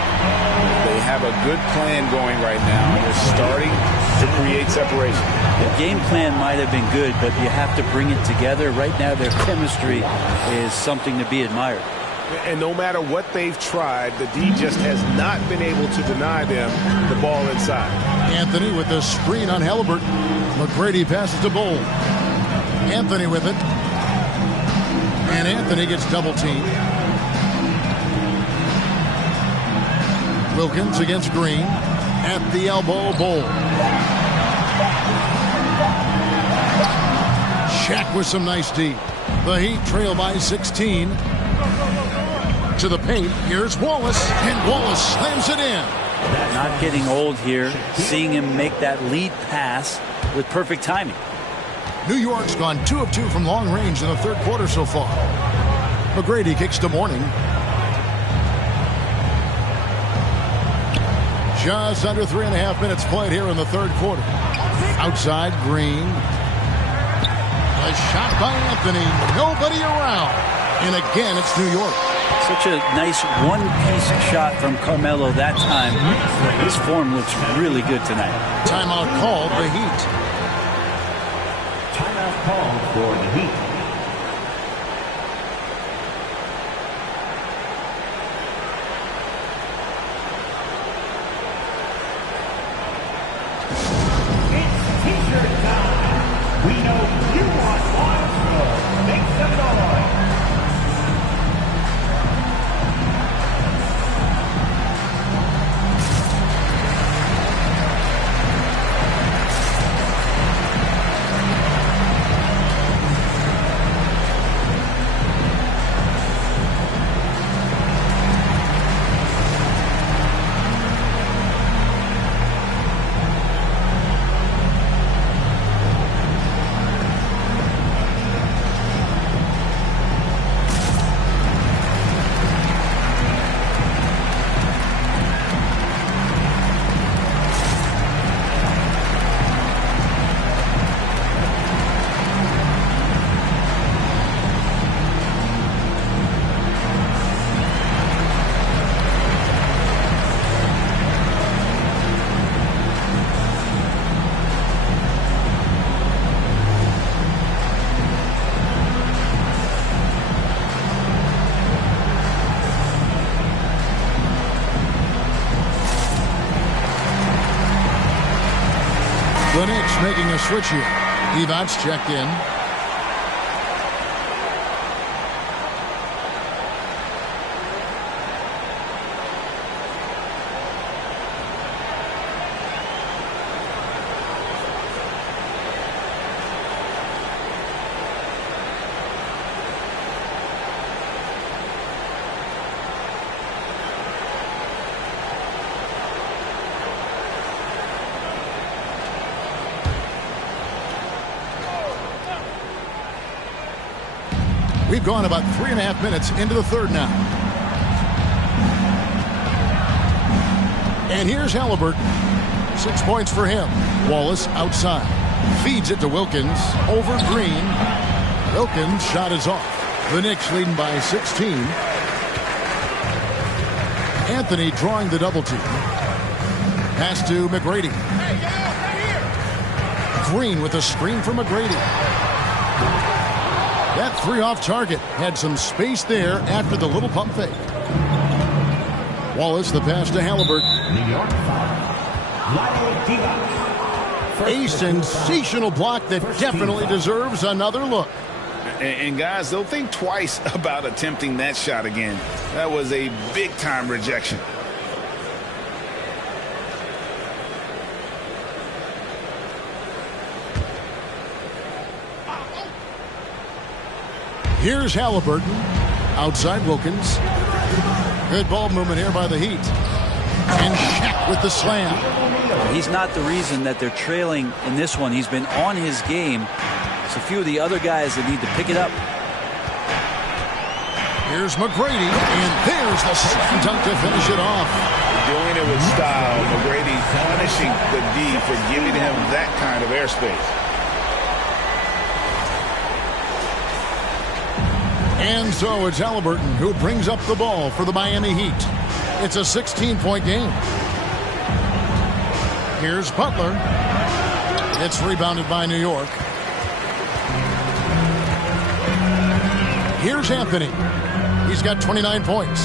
They have a good plan going right now, and they're starting to create separation. The game plan might have been good, but you have to bring it together. Right now, their chemistry is something to be admired. And no matter what they've tried, the D just has not been able to deny them the ball inside. Anthony with the screen on Halliburton. McGrady passes to Bull. Anthony with it. And Anthony gets double teamed. Wilkins against Green. At the elbow, Bull. Shaq with some nice D. The Heat trail by 16. To the paint. Here's Wallace. And Wallace slams it in. Not getting old here. Seeing him make that lead pass with perfect timing. New York's gone 2 of 2 from long range in the third quarter so far. McGrady kicks to Mourning. Just under 3.5 minutes played here in the third quarter. Outside, Green. A shot by Anthony. Nobody around. And again, it's New York. Such a nice one-piece shot from Carmelo that time. His form looks really good tonight. Timeout called the Heat. Timeout called for the Heat. It's T-shirt time. We know you want one, so make some noise. The Knicks making a switch here. Evans checked in. We've gone about 3.5 minutes into the third now. And here's Halliburton. 6 points for him. Wallace outside. Feeds it to Wilkins. Over Green. Wilkins' shot is off. The Knicks leading by 16. Anthony drawing the double team. Pass to McGrady. Green with a screen for McGrady. That three off target had some space there after the little pump fake. Wallace the pass to Halliburton. New York foul. A sensational block that definitely deserves another look. And guys, they'll think twice about attempting that shot again. That was a big-time rejection. Here's Halliburton. Outside Wilkins. Good ball movement here by the Heat. And Shaq with the slam. He's not the reason that they're trailing in this one. He's been on his game. It's a few of the other guys that need to pick it up. Here's McGrady, and there's the slam dunk to finish it off. Doing it with style. McGrady punishing the D for giving him that kind of airspace. And so it's Halliburton who brings up the ball for the Miami Heat. It's a 16-point game. Here's Butler. It's rebounded by New York. Here's Anthony. He's got 29 points.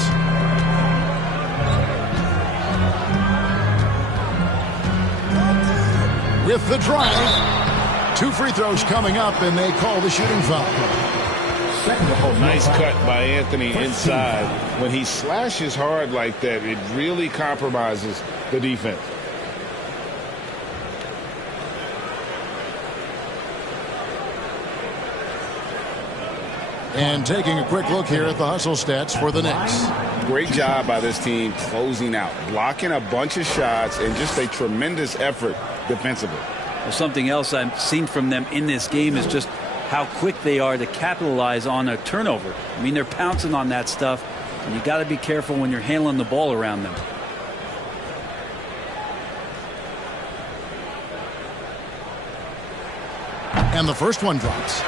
With the drive. 2 free throws coming up, and they call the shooting foul. Nice cut by Anthony inside. When he slashes hard like that, it really compromises the defense. And taking a quick look here at the hustle stats for the Knicks. Great job by this team closing out, blocking a bunch of shots, and just a tremendous effort defensively. Well, something else I've seen from them in this game is just how quick they are to capitalize on a turnover. I mean, they're pouncing on that stuff, and you got to be careful when you're handling the ball around them. And the first one drops.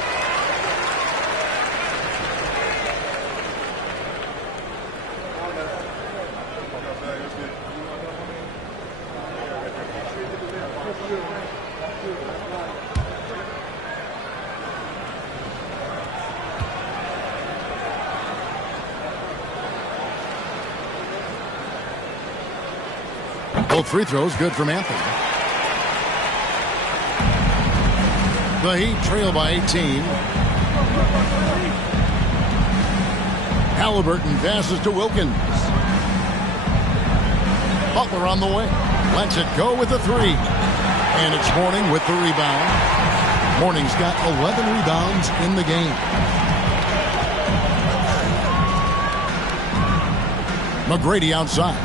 Both free throws good from Anthony. The Heat trail by 18. Halliburton passes to Wilkins. Butler on the wing. Lets it go with the three. And it's Mourning with the rebound. Mourning's got 11 rebounds in the game. McGrady outside.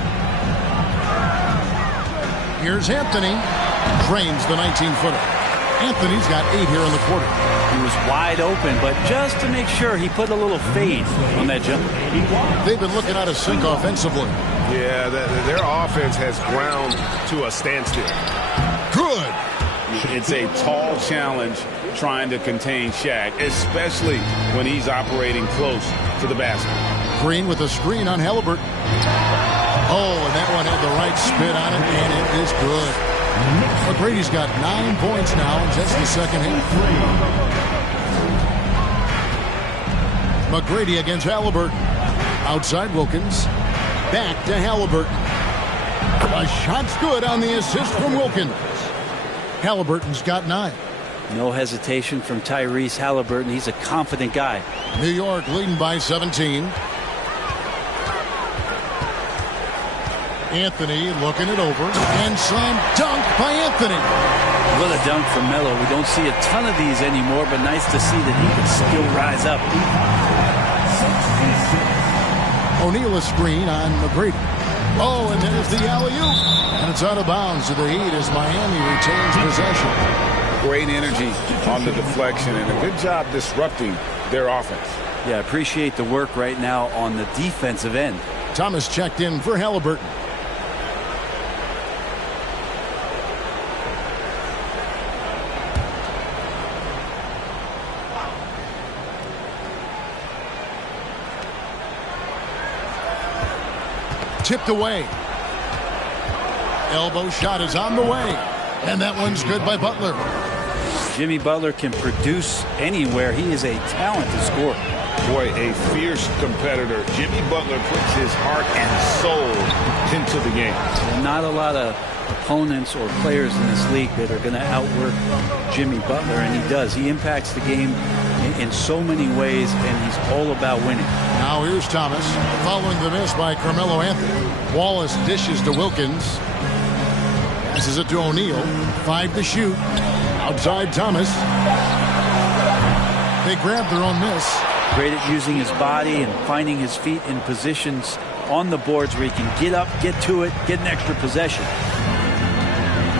Here's Anthony. Drains the 19-footer. Anthony's got 8 here in the quarter. He was wide open, but just to make sure, he put a little fade on that jump. They've been looking out of sync offensively. Yeah, their offense has ground to a standstill. Good. It's a tall challenge trying to contain Shaq, especially when he's operating close to the basket. Green with a screen on Halliburton. Oh, and that one had the right spin on it, and it is good. McGrady's got 9 points now in just the second half. McGrady against Halliburton. Outside Wilkins. Back to Halliburton. A shot's good on the assist from Wilkins. Halliburton's got 9. No hesitation from Tyrese Halliburton. He's a confident guy. New York leading by 17. Anthony looking it over. And slam dunk by Anthony. What a dunk from Melo. We don't see a ton of these anymore, but nice to see that he can still rise up. O'Neal a screen on McGrady. Oh, and there's the alley-oop. And it's out of bounds to the Heat as Miami retains possession. Great energy on the deflection and a good job disrupting their offense. Yeah, appreciate the work right now on the defensive end. Thomas checked in for Halliburton. Tipped away. Elbow shot is on the way. And that one's good by Butler. Jimmy Butler can produce anywhere. He is a talented scorer. Boy, a fierce competitor. Jimmy Butler puts his heart and soul into the game. Not a lot of opponents or players in this league that are going to outwork Jimmy Butler, and he does. He impacts the game in so many ways, and he's all about winning. Now here's Thomas following the miss by Carmelo Anthony. Wallace dishes to Wilkins. Passes it to O'Neal. 5 to shoot. Outside Thomas. They grab their own miss. Great at using his body and finding his feet in positions on the boards where he can get up, get to it, get an extra possession.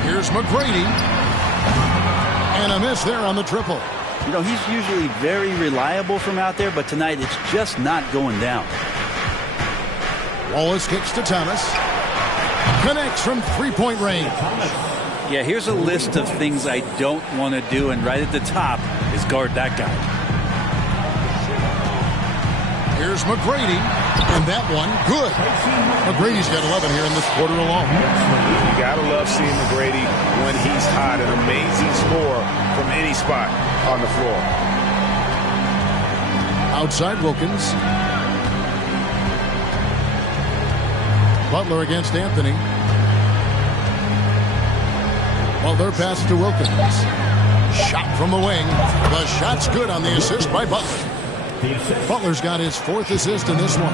Here's McGrady. And a miss there on the triple. You know, he's usually very reliable from out there, but tonight it's just not going down. Wallace kicks to Thomas. Connects from three-point range. Yeah, here's a list of things I don't want to do, and right at the top is guard that guy. Here's McGrady, and that one, good. McGrady's got 11 here in this quarter alone. You gotta love seeing McGrady when he's hot. An amazing score from any spot on the floor. Outside Wilkins. Butler against Anthony. Butler pass to Wilkins. Shot from the wing. The shot's good on the assist by Butler. Butler's got his 4th assist in this one.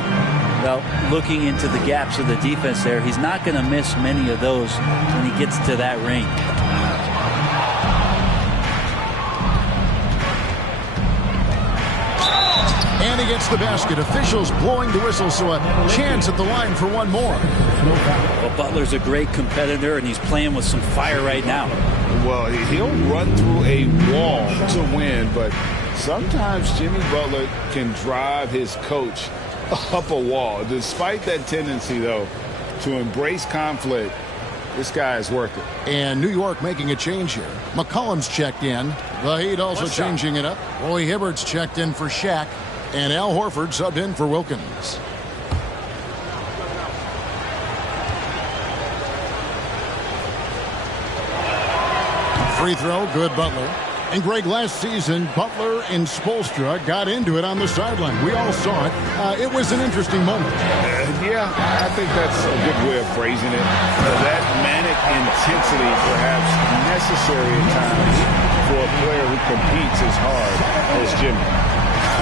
Well, looking into the gaps of the defense there, he's not going to miss many of those when he gets to that range. And he gets the basket. Officials blowing the whistle, so a chance at the line for one more. Well, Butler's a great competitor, and he's playing with some fire right now. Well, he'll run through a wall to win, but sometimes Jimmy Butler can drive his coach up a wall. Despite that tendency, though, to embrace conflict, this guy is worth it. And New York making a change here. McCollum's checked in. The Heat also changing it up. Roy Hibbert's checked in for Shaq. And Al Horford subbed in for Wilkins. Free throw, good Butler. And Greg, last season, Butler and Spoelstra got into it on the sideline. We all saw it. It was an interesting moment. Yeah, I think that's a good way of phrasing it. That manic intensity perhaps necessary at times for a player who competes as hard as Jimmy.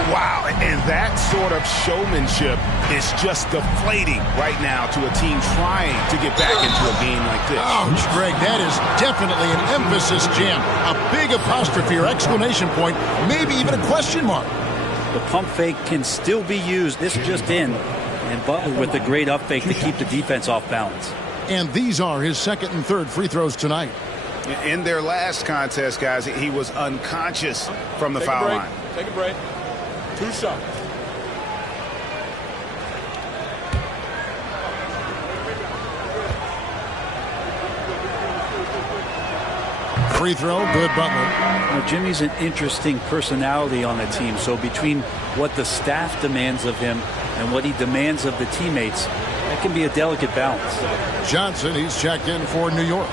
Wow, and that sort of showmanship is just deflating right now to a team trying to get back into a game like this. Ouch, Greg, that is definitely an emphasis jam. A big apostrophe or exclamation point, maybe even a question mark. The pump fake can still be used. This just in. And Butler with the great up fake to keep the defense off balance. And these are his second and third free throws tonight. In their last contest, guys, he was unconscious from the foul line. Take a break. 2 shots. Free throw, good, Butler. Now, Jimmy's an interesting personality on the team. So between what the staff demands of him and what he demands of the teammates, that can be a delicate balance. Johnson, he's checked in for New York.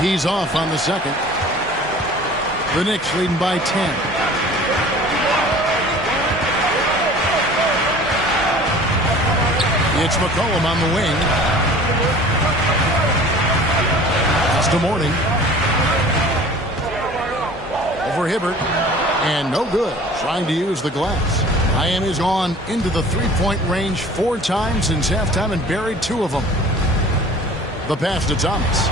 He's off on the second. The Knicks leading by 10. It's McCollum on the wing. It's to Morning. Over Hibbert. And no good. Trying to use the glass. Miami's gone into the three-point range 4 times since halftime and buried 2 of them. The pass to Thomas.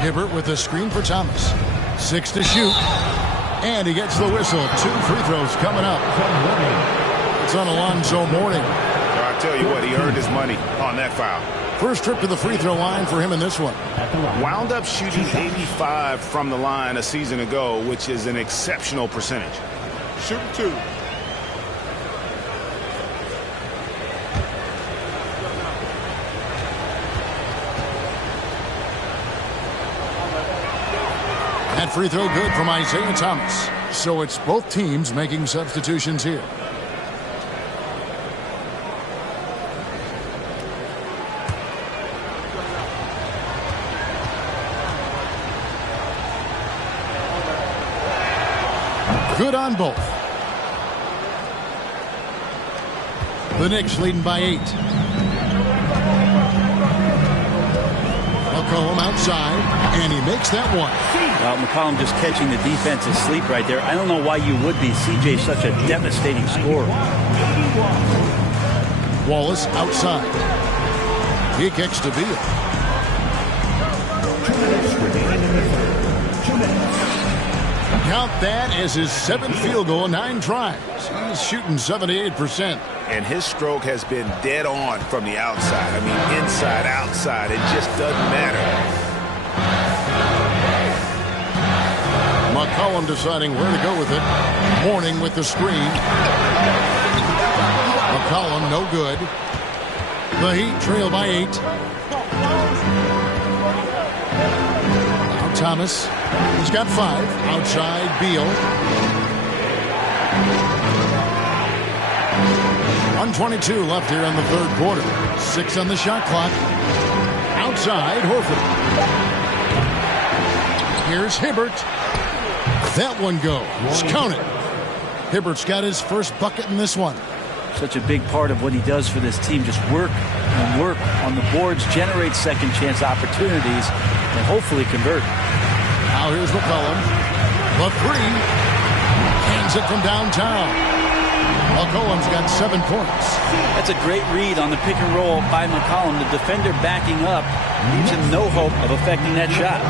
Hibbert with a screen for Thomas. 6 to shoot. And he gets the whistle. 2 free throws coming up. It's on Alonzo Mourning. I tell you what, he earned his money on that foul. First trip to the free throw line for him in this one. Wound up shooting 85 from the line a season ago, which is an exceptional percentage. Shooting 2. That free throw good from Isaiah Thomas. So it's both teams making substitutions here. Good on both. The Knicks leading by 8. McCollum outside, and he makes that one. Well, McCollum just catching the defense asleep right there. I don't know why you would be. CJ's such a devastating scorer. Wallace outside. He kicks to Beal. 2 minutes remaining in the third. 2 minutes. Count that as his 7th field goal in 9 tries. He's shooting 78%. And his stroke has been dead on from the outside. I mean, inside, outside. It just doesn't matter. McCollum deciding where to go with it. Mourning with the screen. McCollum no good. The Heat trail by 8. Now Thomas. He's got 5. Outside Beal. 1:22 left here in the third quarter. 6 on the shot clock. Outside Horford. Here's Hibbert. That one goes. Count it. Hibbert's got his first bucket in this one. Such a big part of what he does for this team. Just work and work on the boards, generate second chance opportunities, and hopefully convert. Now here's McCollum. The 3. Hands it from downtown. McCollum's got 7 points. That's a great read on the pick and roll by McCollum. The defender backing up leaves him no hope of affecting that shot.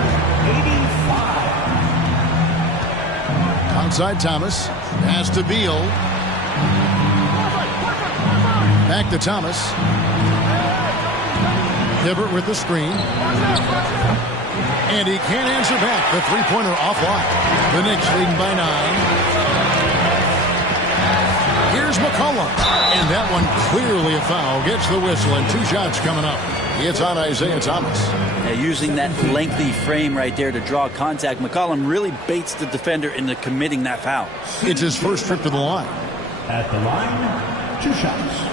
85. Outside Thomas. Pass to Beal. Back to Thomas. Hibbert with the screen. And he can't answer back. The three-pointer offline. The Knicks leading by 9. Here's McCollum. And that one clearly a foul. Gets the whistle and 2 shots coming up. It's on Isaiah Thomas. Yeah, using that lengthy frame right there to draw contact, McCollum really baits the defender into committing that foul. It's his first trip to the line. At the line, 2 shots.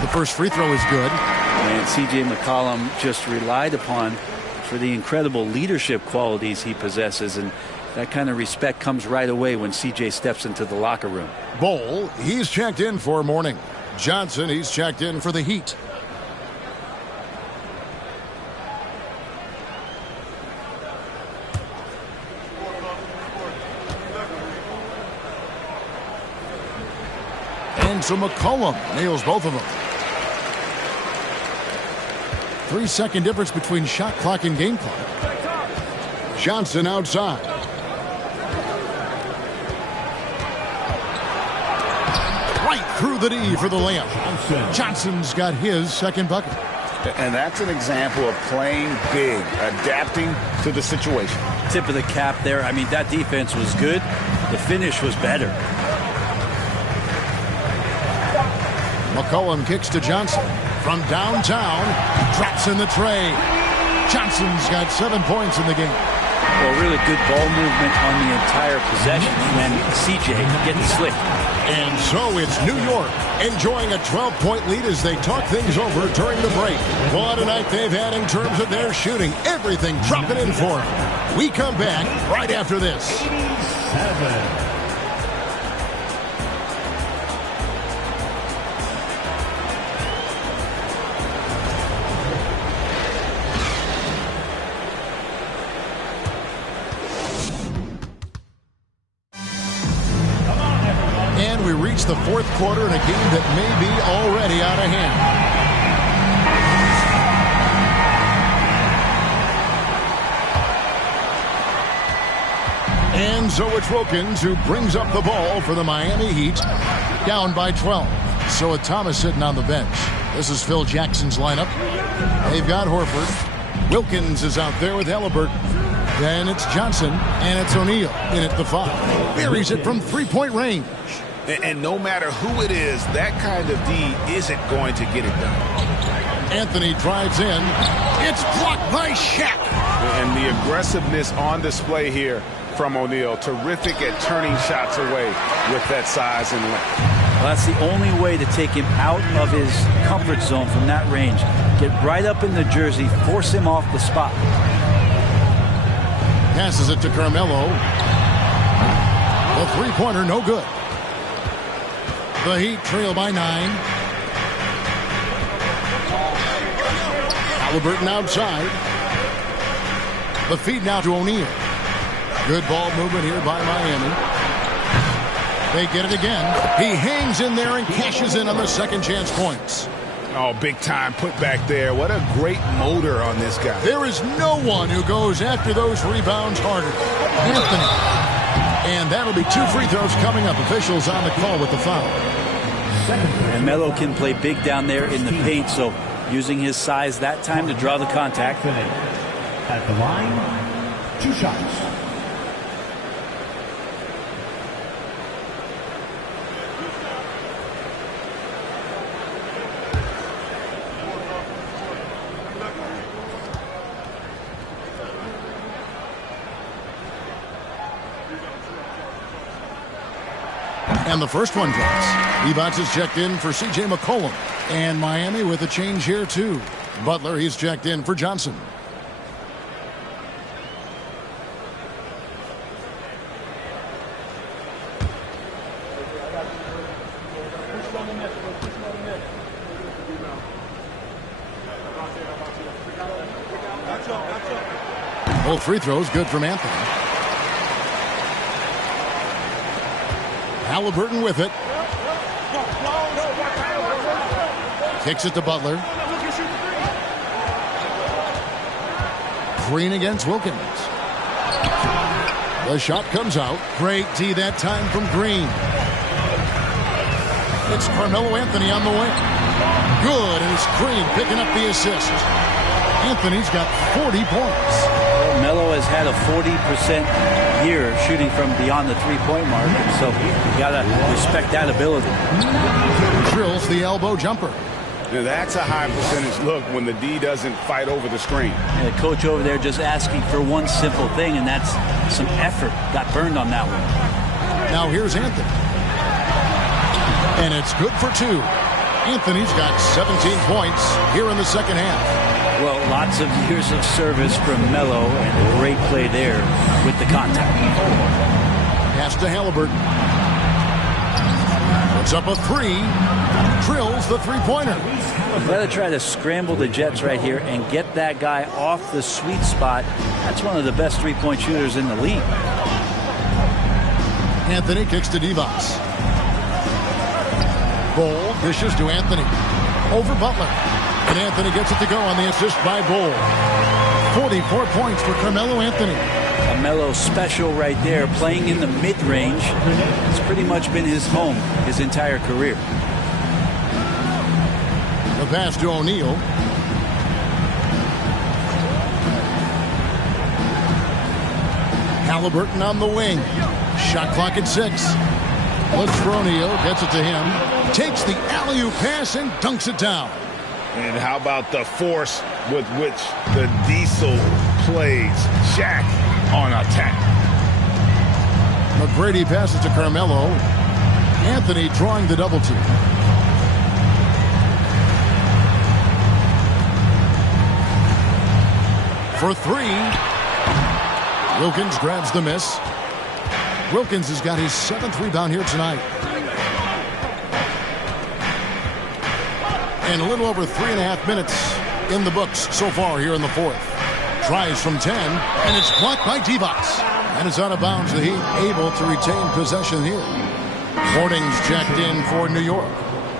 The first free throw is good. And C.J. McCollum just relied upon for the incredible leadership qualities he possesses, and that kind of respect comes right away when C.J. steps into the locker room. Bol, he's checked in for morning. Johnson, he's checked in for the Heat. And so McCollum nails both of them. 3-second difference between shot clock and game clock. Johnson outside. Right through the D for the layup. Johnson's got his second bucket. And that's an example of playing big, adapting to the situation. Tip of the cap there. I mean, that defense was good. The finish was better. McCollum kicks to Johnson. From downtown, drops in the tray. Johnson's got 7 points in the game. Well, really good ball movement on the entire possession. And then C.J. getting slick. And so it's New York enjoying a 12-point lead as they talk things over during the break. What a night they've had in terms of their shooting. Everything dropping in for them. We come back right after this. 87. We reach the fourth quarter in a game that may be already out of hand. And so it's Wilkins who brings up the ball for the Miami Heat, down by 12. So with Thomas sitting on the bench, this is Phil Jackson's lineup. They've got Horford. Wilkins is out there with Halliburton. Then it's Johnson, and it's O'Neal in at the 5. Buries it from three-point range. And no matter who it is, that kind of D isn't going to get it done. Anthony drives in. It's blocked by Shaq. And the aggressiveness on display here from O'Neal. Terrific at turning shots away with that size and length. Well, that's the only way to take him out of his comfort zone from that range. Get right up in the jersey, force him off the spot. Passes it to Carmelo. The three-pointer, no good. The Heat trail by 9. Halliburton outside. The feed now to O'Neal. Good ball movement here by Miami. They get it again. He hangs in there and cashes in on the second chance points. Oh, big time put back there. What a great motor on this guy. There is no one who goes after those rebounds harder. Anthony. And that'll be 2 free throws coming up. Officials on the call with the foul. And Melo can play big down there in the paint, so using his size that time to draw the contact. At the line, 2 shots. And the first one drops. Ebats is checked in for C.J. McCollum. And Miami with a change here, too. Butler, he's checked in for Johnson. Both free throws good from Anthony. Halliburton with it. Kicks it to Butler. Green against Wilkins. The shot comes out. Great D that time from Green. It's Carmelo Anthony on the wing. Good, and it's Green picking up the assist. Anthony's got 40 points. Melo has had a 40% year shooting from beyond the three-point mark, so you got to respect that ability. Drills the elbow jumper. Now that's a high percentage look when the D doesn't fight over the screen. And the coach over there just asking for one simple thing, and that's some effort. Got burned on that one. Now here's Anthony. And it's good for 2. Anthony's got 17 points here in the second half. Well, lots of years of service from Melo, and a great play there with the contact. Pass to Halliburton. Puts up a 3. Drills the three-pointer. You've got to try to scramble the Jets right here and get that guy off the sweet spot. That's one of the best three-point shooters in the league. Anthony kicks to Divac. Bol dishes to Anthony. Over Butler. And Anthony gets it to go on the assist by Bol. 44 points for Carmelo Anthony. Carmelo special right there, playing in the mid-range. It's pretty much been his home his entire career. The pass to O'Neal. Halliburton on the wing. Shot clock at 6. Looks for O'Neal, gets it to him. Takes the alley-oop pass and dunks it down. And how about the force with which the Diesel plays Shaq on attack? McGrady passes to Carmelo. Anthony drawing the double team. For 3. Wilkins grabs the miss. Wilkins has got his 7th rebound here tonight. And a little over 3.5 minutes in the books so far here in the 4th. Tries from 10, and it's blocked by Divac. And it's out of bounds. The Heat able to retain possession here. Horning's checked in for New York.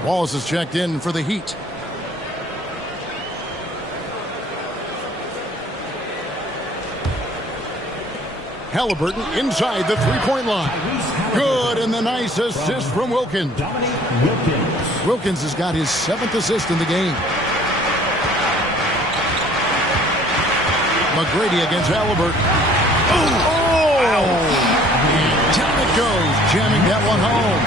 Wallace is checked in for the Heat. Halliburton inside the three-point line. Good, and the nice assist from Wilkins. Wilkins has got his 7th assist in the game. McGrady against Halliburton. Oh! And down it goes, jamming that one home.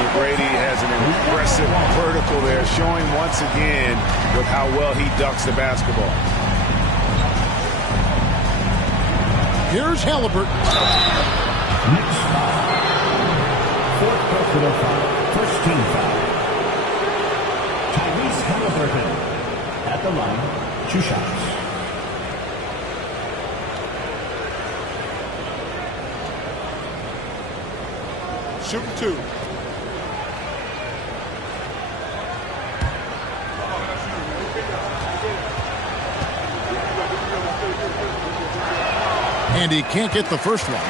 McGrady has an impressive vertical there, showing once again with how well he ducks the basketball. Here's Halliburton. Next foul. 4th personal foul. First team foul. Tyrese Halliburton at the line. 2 shots. Shooting 2. And he can't get the first one.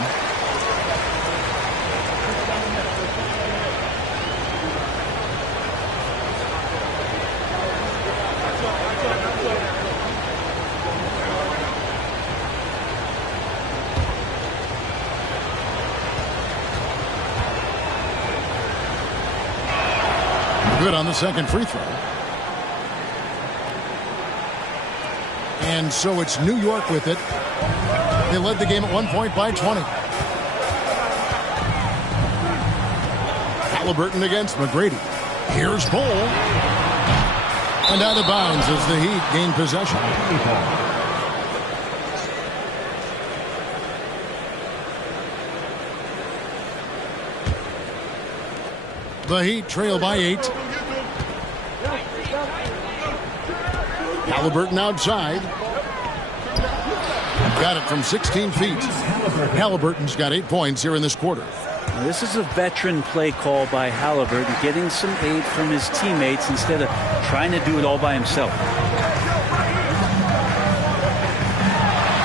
Good on the second free throw. And so it's New York with it. They led the game at 1 point by 20. Halliburton against McGrady. Here's Bol. And out of bounds as the Heat gain possession. The Heat trail by 8. Halliburton outside. Got it from 16 feet. Halliburton's got 8 points here in this quarter. Now, this is a veteran play call by Halliburton, getting some aid from his teammates instead of trying to do it all by himself.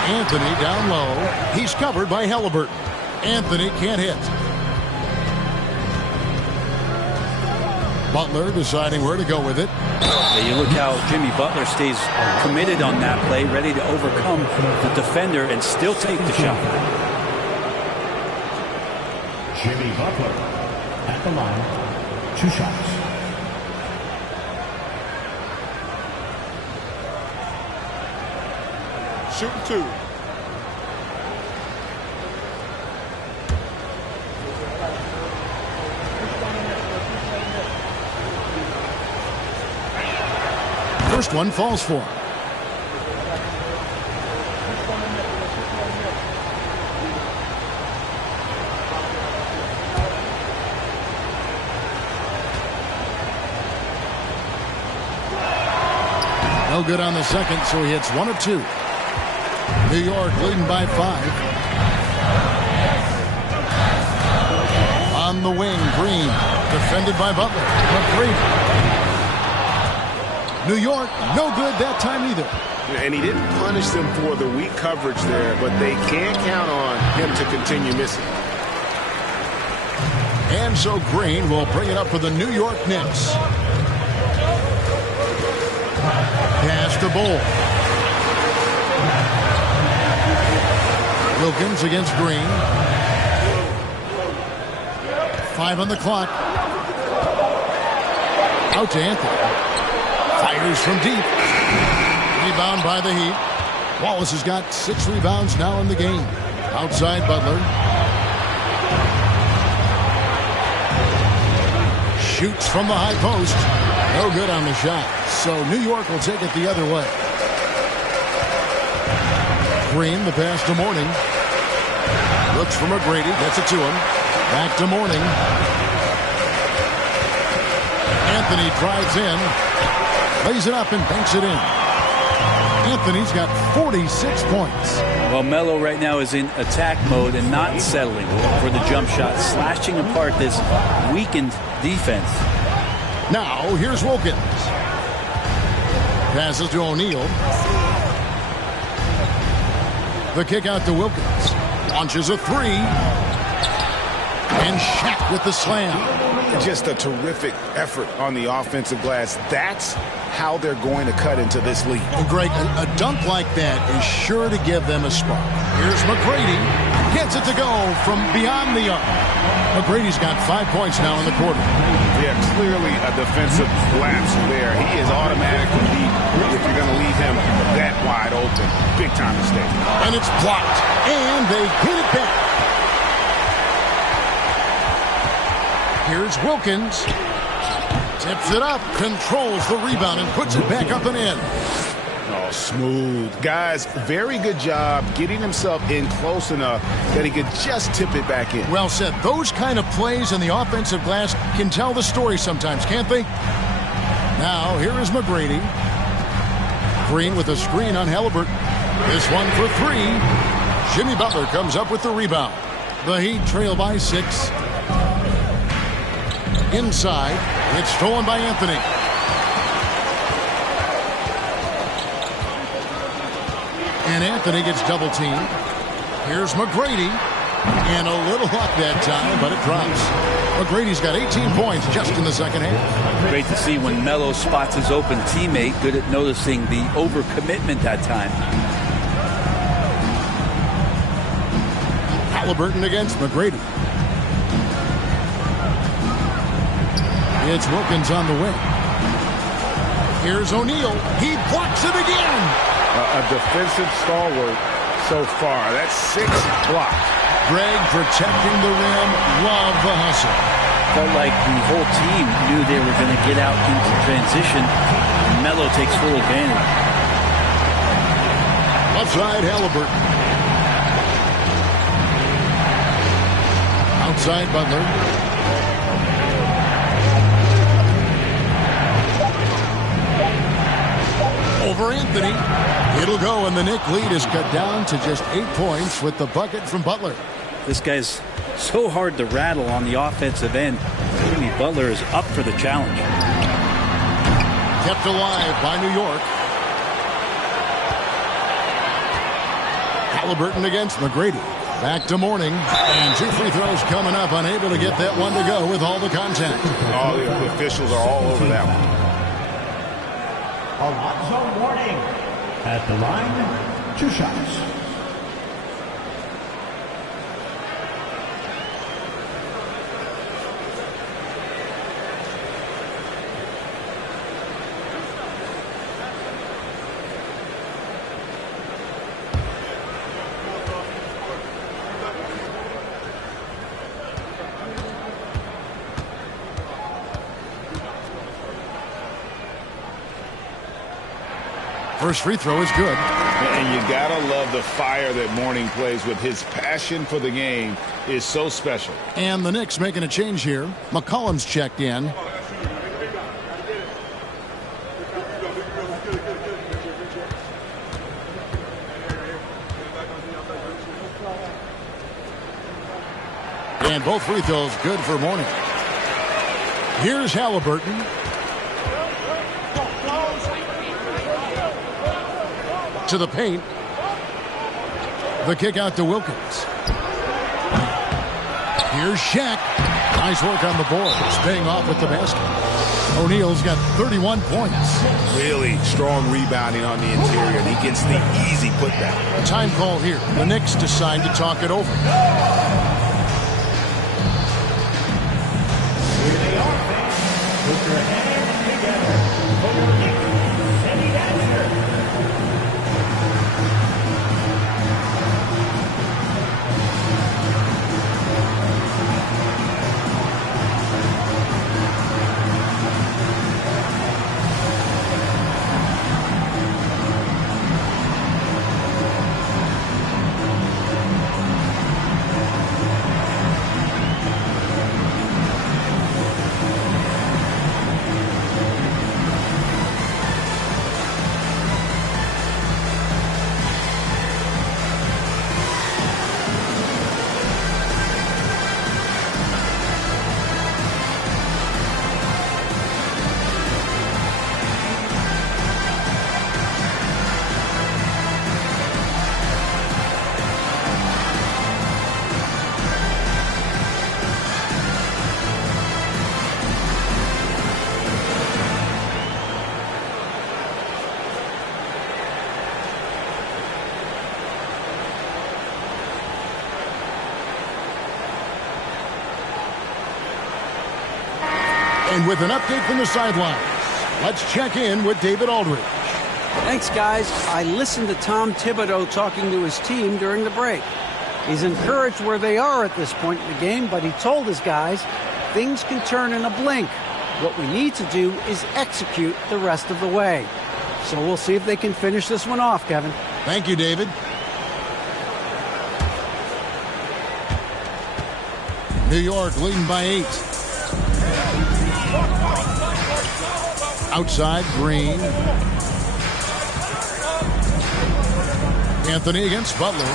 Anthony down low. He's covered by Halliburton. Anthony can't hit. Butler deciding where to go with it. Yeah, you look how Jimmy Butler stays committed on that play, ready to overcome the defender and still take the shot. Jimmy Butler at the line. 2 shots. shooting 2. First one falls for him. No good on the second, so he hits 1 of 2. New York leading by 5. On the wing, Green, defended by Butler. McGrady. New York, no good that time either. And he didn't punish them for the weak coverage there, but they can't count on him to continue missing. And so Green will bring it up for the New York Knicks. Pass to Bull. Wilkins against Green. 5 on the clock. Out to Anthony. Fires from deep. Rebound by the Heat. Wallace has got 6 rebounds now in the game. Outside Butler. Shoots from the high post. No good on the shot. So New York will take it the other way. Green, the pass to Mourning. Looks for McGrady. Gets it to him. Back to Mourning. Anthony drives in. Lays it up and banks it in. Anthony's got 46 points. Well, Melo right now is in attack mode and not settling for the jump shot, slashing apart this weakened defense. Now, here's Wilkins. Passes to O'Neal. The kick out to Wilkins. Launches a 3. And Shaq with the slam. Just a terrific effort on the offensive glass. That's how they're going to cut into this lead. Well, Greg, a dunk like that is sure to give them a spark. Here's McGrady. Gets it to go from beyond the arc. McGrady's got 5 points now in the quarter. Yeah, clearly a defensive lapse there. He is automatically beat if you're going to leave him that wide open. Big time mistake. And it's blocked. And they get it back. Here's Wilkins. Tips it up, controls the rebound, and puts it back up and in. Oh, smooth. Guys, very good job getting himself in close enough that he could just tip it back in. Well said. Those kind of plays in the offensive glass can tell the story sometimes, can't they? Now, here is McGrady. Green with a screen on Halliburton. This one for 3. Jimmy Butler comes up with the rebound. The Heat trail by 6. Inside, it's stolen by Anthony. And Anthony gets double teamed. Here's McGrady. And a little luck that time, but it drops. McGrady's got 18 points just in the second half. Great to see when Melo spots his open teammate. Good at noticing the overcommitment that time. Halliburton against McGrady. It's Wilkins on the wing. Here's O'Neal. He blocks it again. A defensive stalwart so far. That's 6 blocks. Greg protecting the rim. Love the hustle. Felt like the whole team knew they were going to get out into transition. Melo takes full advantage. Left side, Halliburton. Outside, Butler. Over Anthony. It'll go, and the Knick lead is cut down to just 8 points with the bucket from Butler. This guy's so hard to rattle on the offensive end. Jimmy Butler is up for the challenge. Kept alive by New York. Halliburton against McGrady. Back to Mourning. And 2 free throws coming up. Unable to get that one to go with all the contact. All the officials are all over that one. Alonzo Mourning at the line, 2 shots. First free throw is good. And you gotta love the fire that Mourning plays with. His passion for the game is so special. And the Knicks making a change here. McCollum's checked in. And both free throws good for Mourning. Here's Halliburton. To the paint. The kick out to Wilkins. Here's Shaq. Nice work on the boards, paying off with the basket. O'Neal's got 31 points. Really strong rebounding on the interior, and he gets the easy putback. Time call here. The Knicks decide to talk it over. Here they are, fans. Put your hands together for your Knicks City Dancer. And with an update from the sidelines, let's check in with David Aldridge. Thanks, guys. I listened to Tom Thibodeau talking to his team during the break. He's encouraged where they are at this point in the game, but he told his guys things can turn in a blink. What we need to do is execute the rest of the way. So we'll see if they can finish this one off, Kevin. Thank you, David. New York leading by 8. Outside, Green. Anthony against Butler.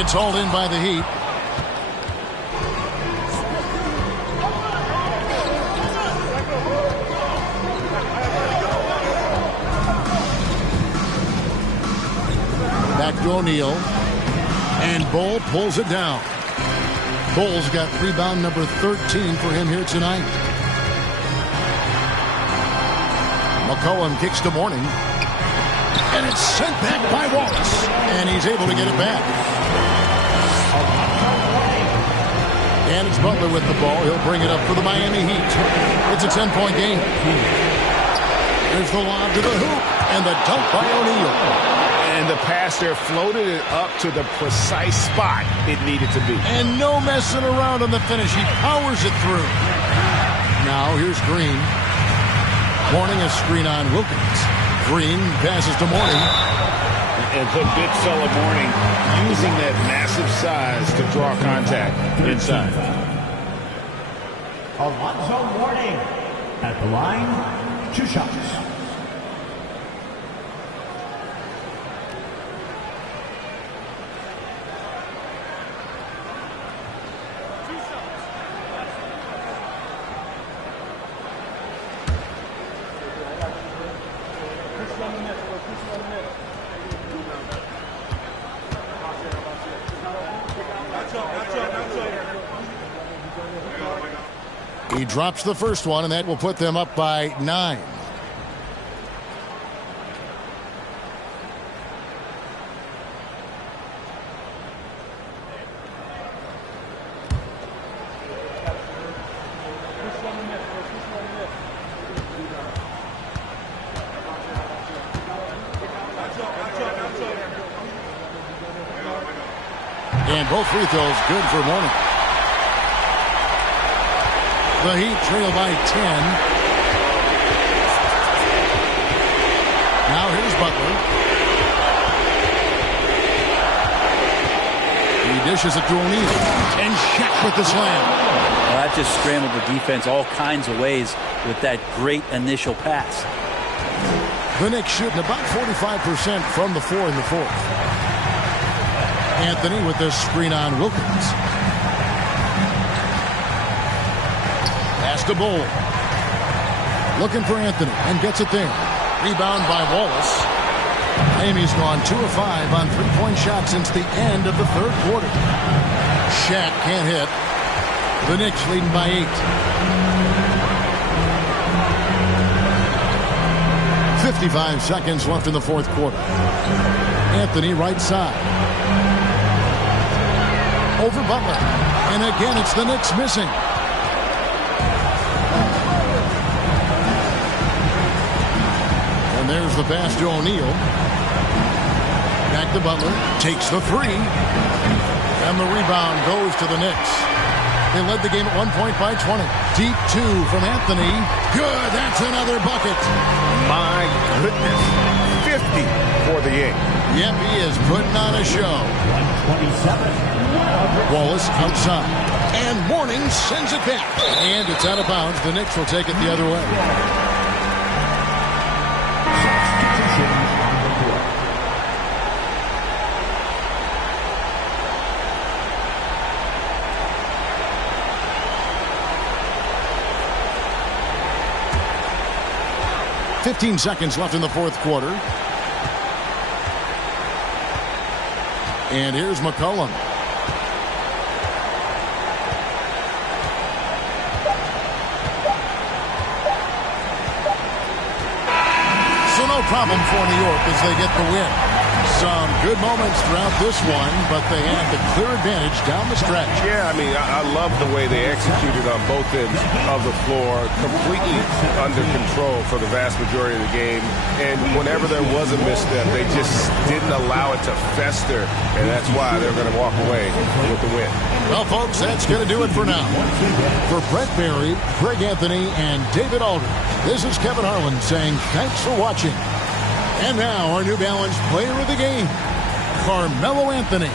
It's hauled in by the Heat. Back to O'Neal. And Bull pulls it down. Bull's got rebound number 13 for him here tonight. McCollum kicks to Mourning. And it's sent back by Wallace. And he's able to get it back. And it's Butler with the ball. He'll bring it up for the Miami Heat. It's a 10-point game. There's the lob to the hoop. And the dunk by O'Neal. And the pass there floated it up to the precise spot it needed to be. And no messing around on the finish. He powers it through. Now here's Green. Mourning a screen on Wilkins. Green passes to Mourning. And the big fella Mourning using that massive size to draw contact inside. Alonzo Mourning at the line, 2 shots. He drops the first one, and that will put them up by 9. And both free throws good for Mourning. The Heat trail by 10. Now here's Butler. He dishes it to O'Neal. And Shaq with the slam. Well, that just scrambled the defense all kinds of ways with that great initial pass. The Knicks shooting about 45% from the floor in the fourth. Anthony with the screen on Wilkins. Pass to Bull. Looking for Anthony and gets it there. Rebound by Wallace. Amy's gone 2 of 5 on three-point shots since the end of the third quarter. Shaq can't hit. The Knicks leading by 8. 55 seconds left in the fourth quarter. Anthony right side. Over Butler. And again, it's the Knicks missing. And there's the pass to O'Neal. Back to Butler. Takes the three. And the rebound goes to the Knicks. They led the game at 1 point by 20. Deep two from Anthony. Good. That's another bucket. My goodness. 50 for the Yanks. Yep, he is putting on a show. 127. Wallace outside. And Mourning sends it back. And it's out of bounds. The Knicks will take it the other way. Substitution on the court. .15 seconds left in the fourth quarter. And here's McCollum. So no problem for New York as they get the win. Some good moments throughout this one, but they had the clear advantage down the stretch. Yeah, I mean, I love the way they executed on both ends of the floor, completely under control for the vast majority of the game. And whenever there was a misstep, they just didn't allow it to fester, and that's why they're going to walk away with the win. Well, folks, that's going to do it for now. For Brett Barry, Greg Anthony, and David Aldridge, this is Kevin Harlan saying thanks for watching. And now our New Balance player of the game, Carmelo Anthony.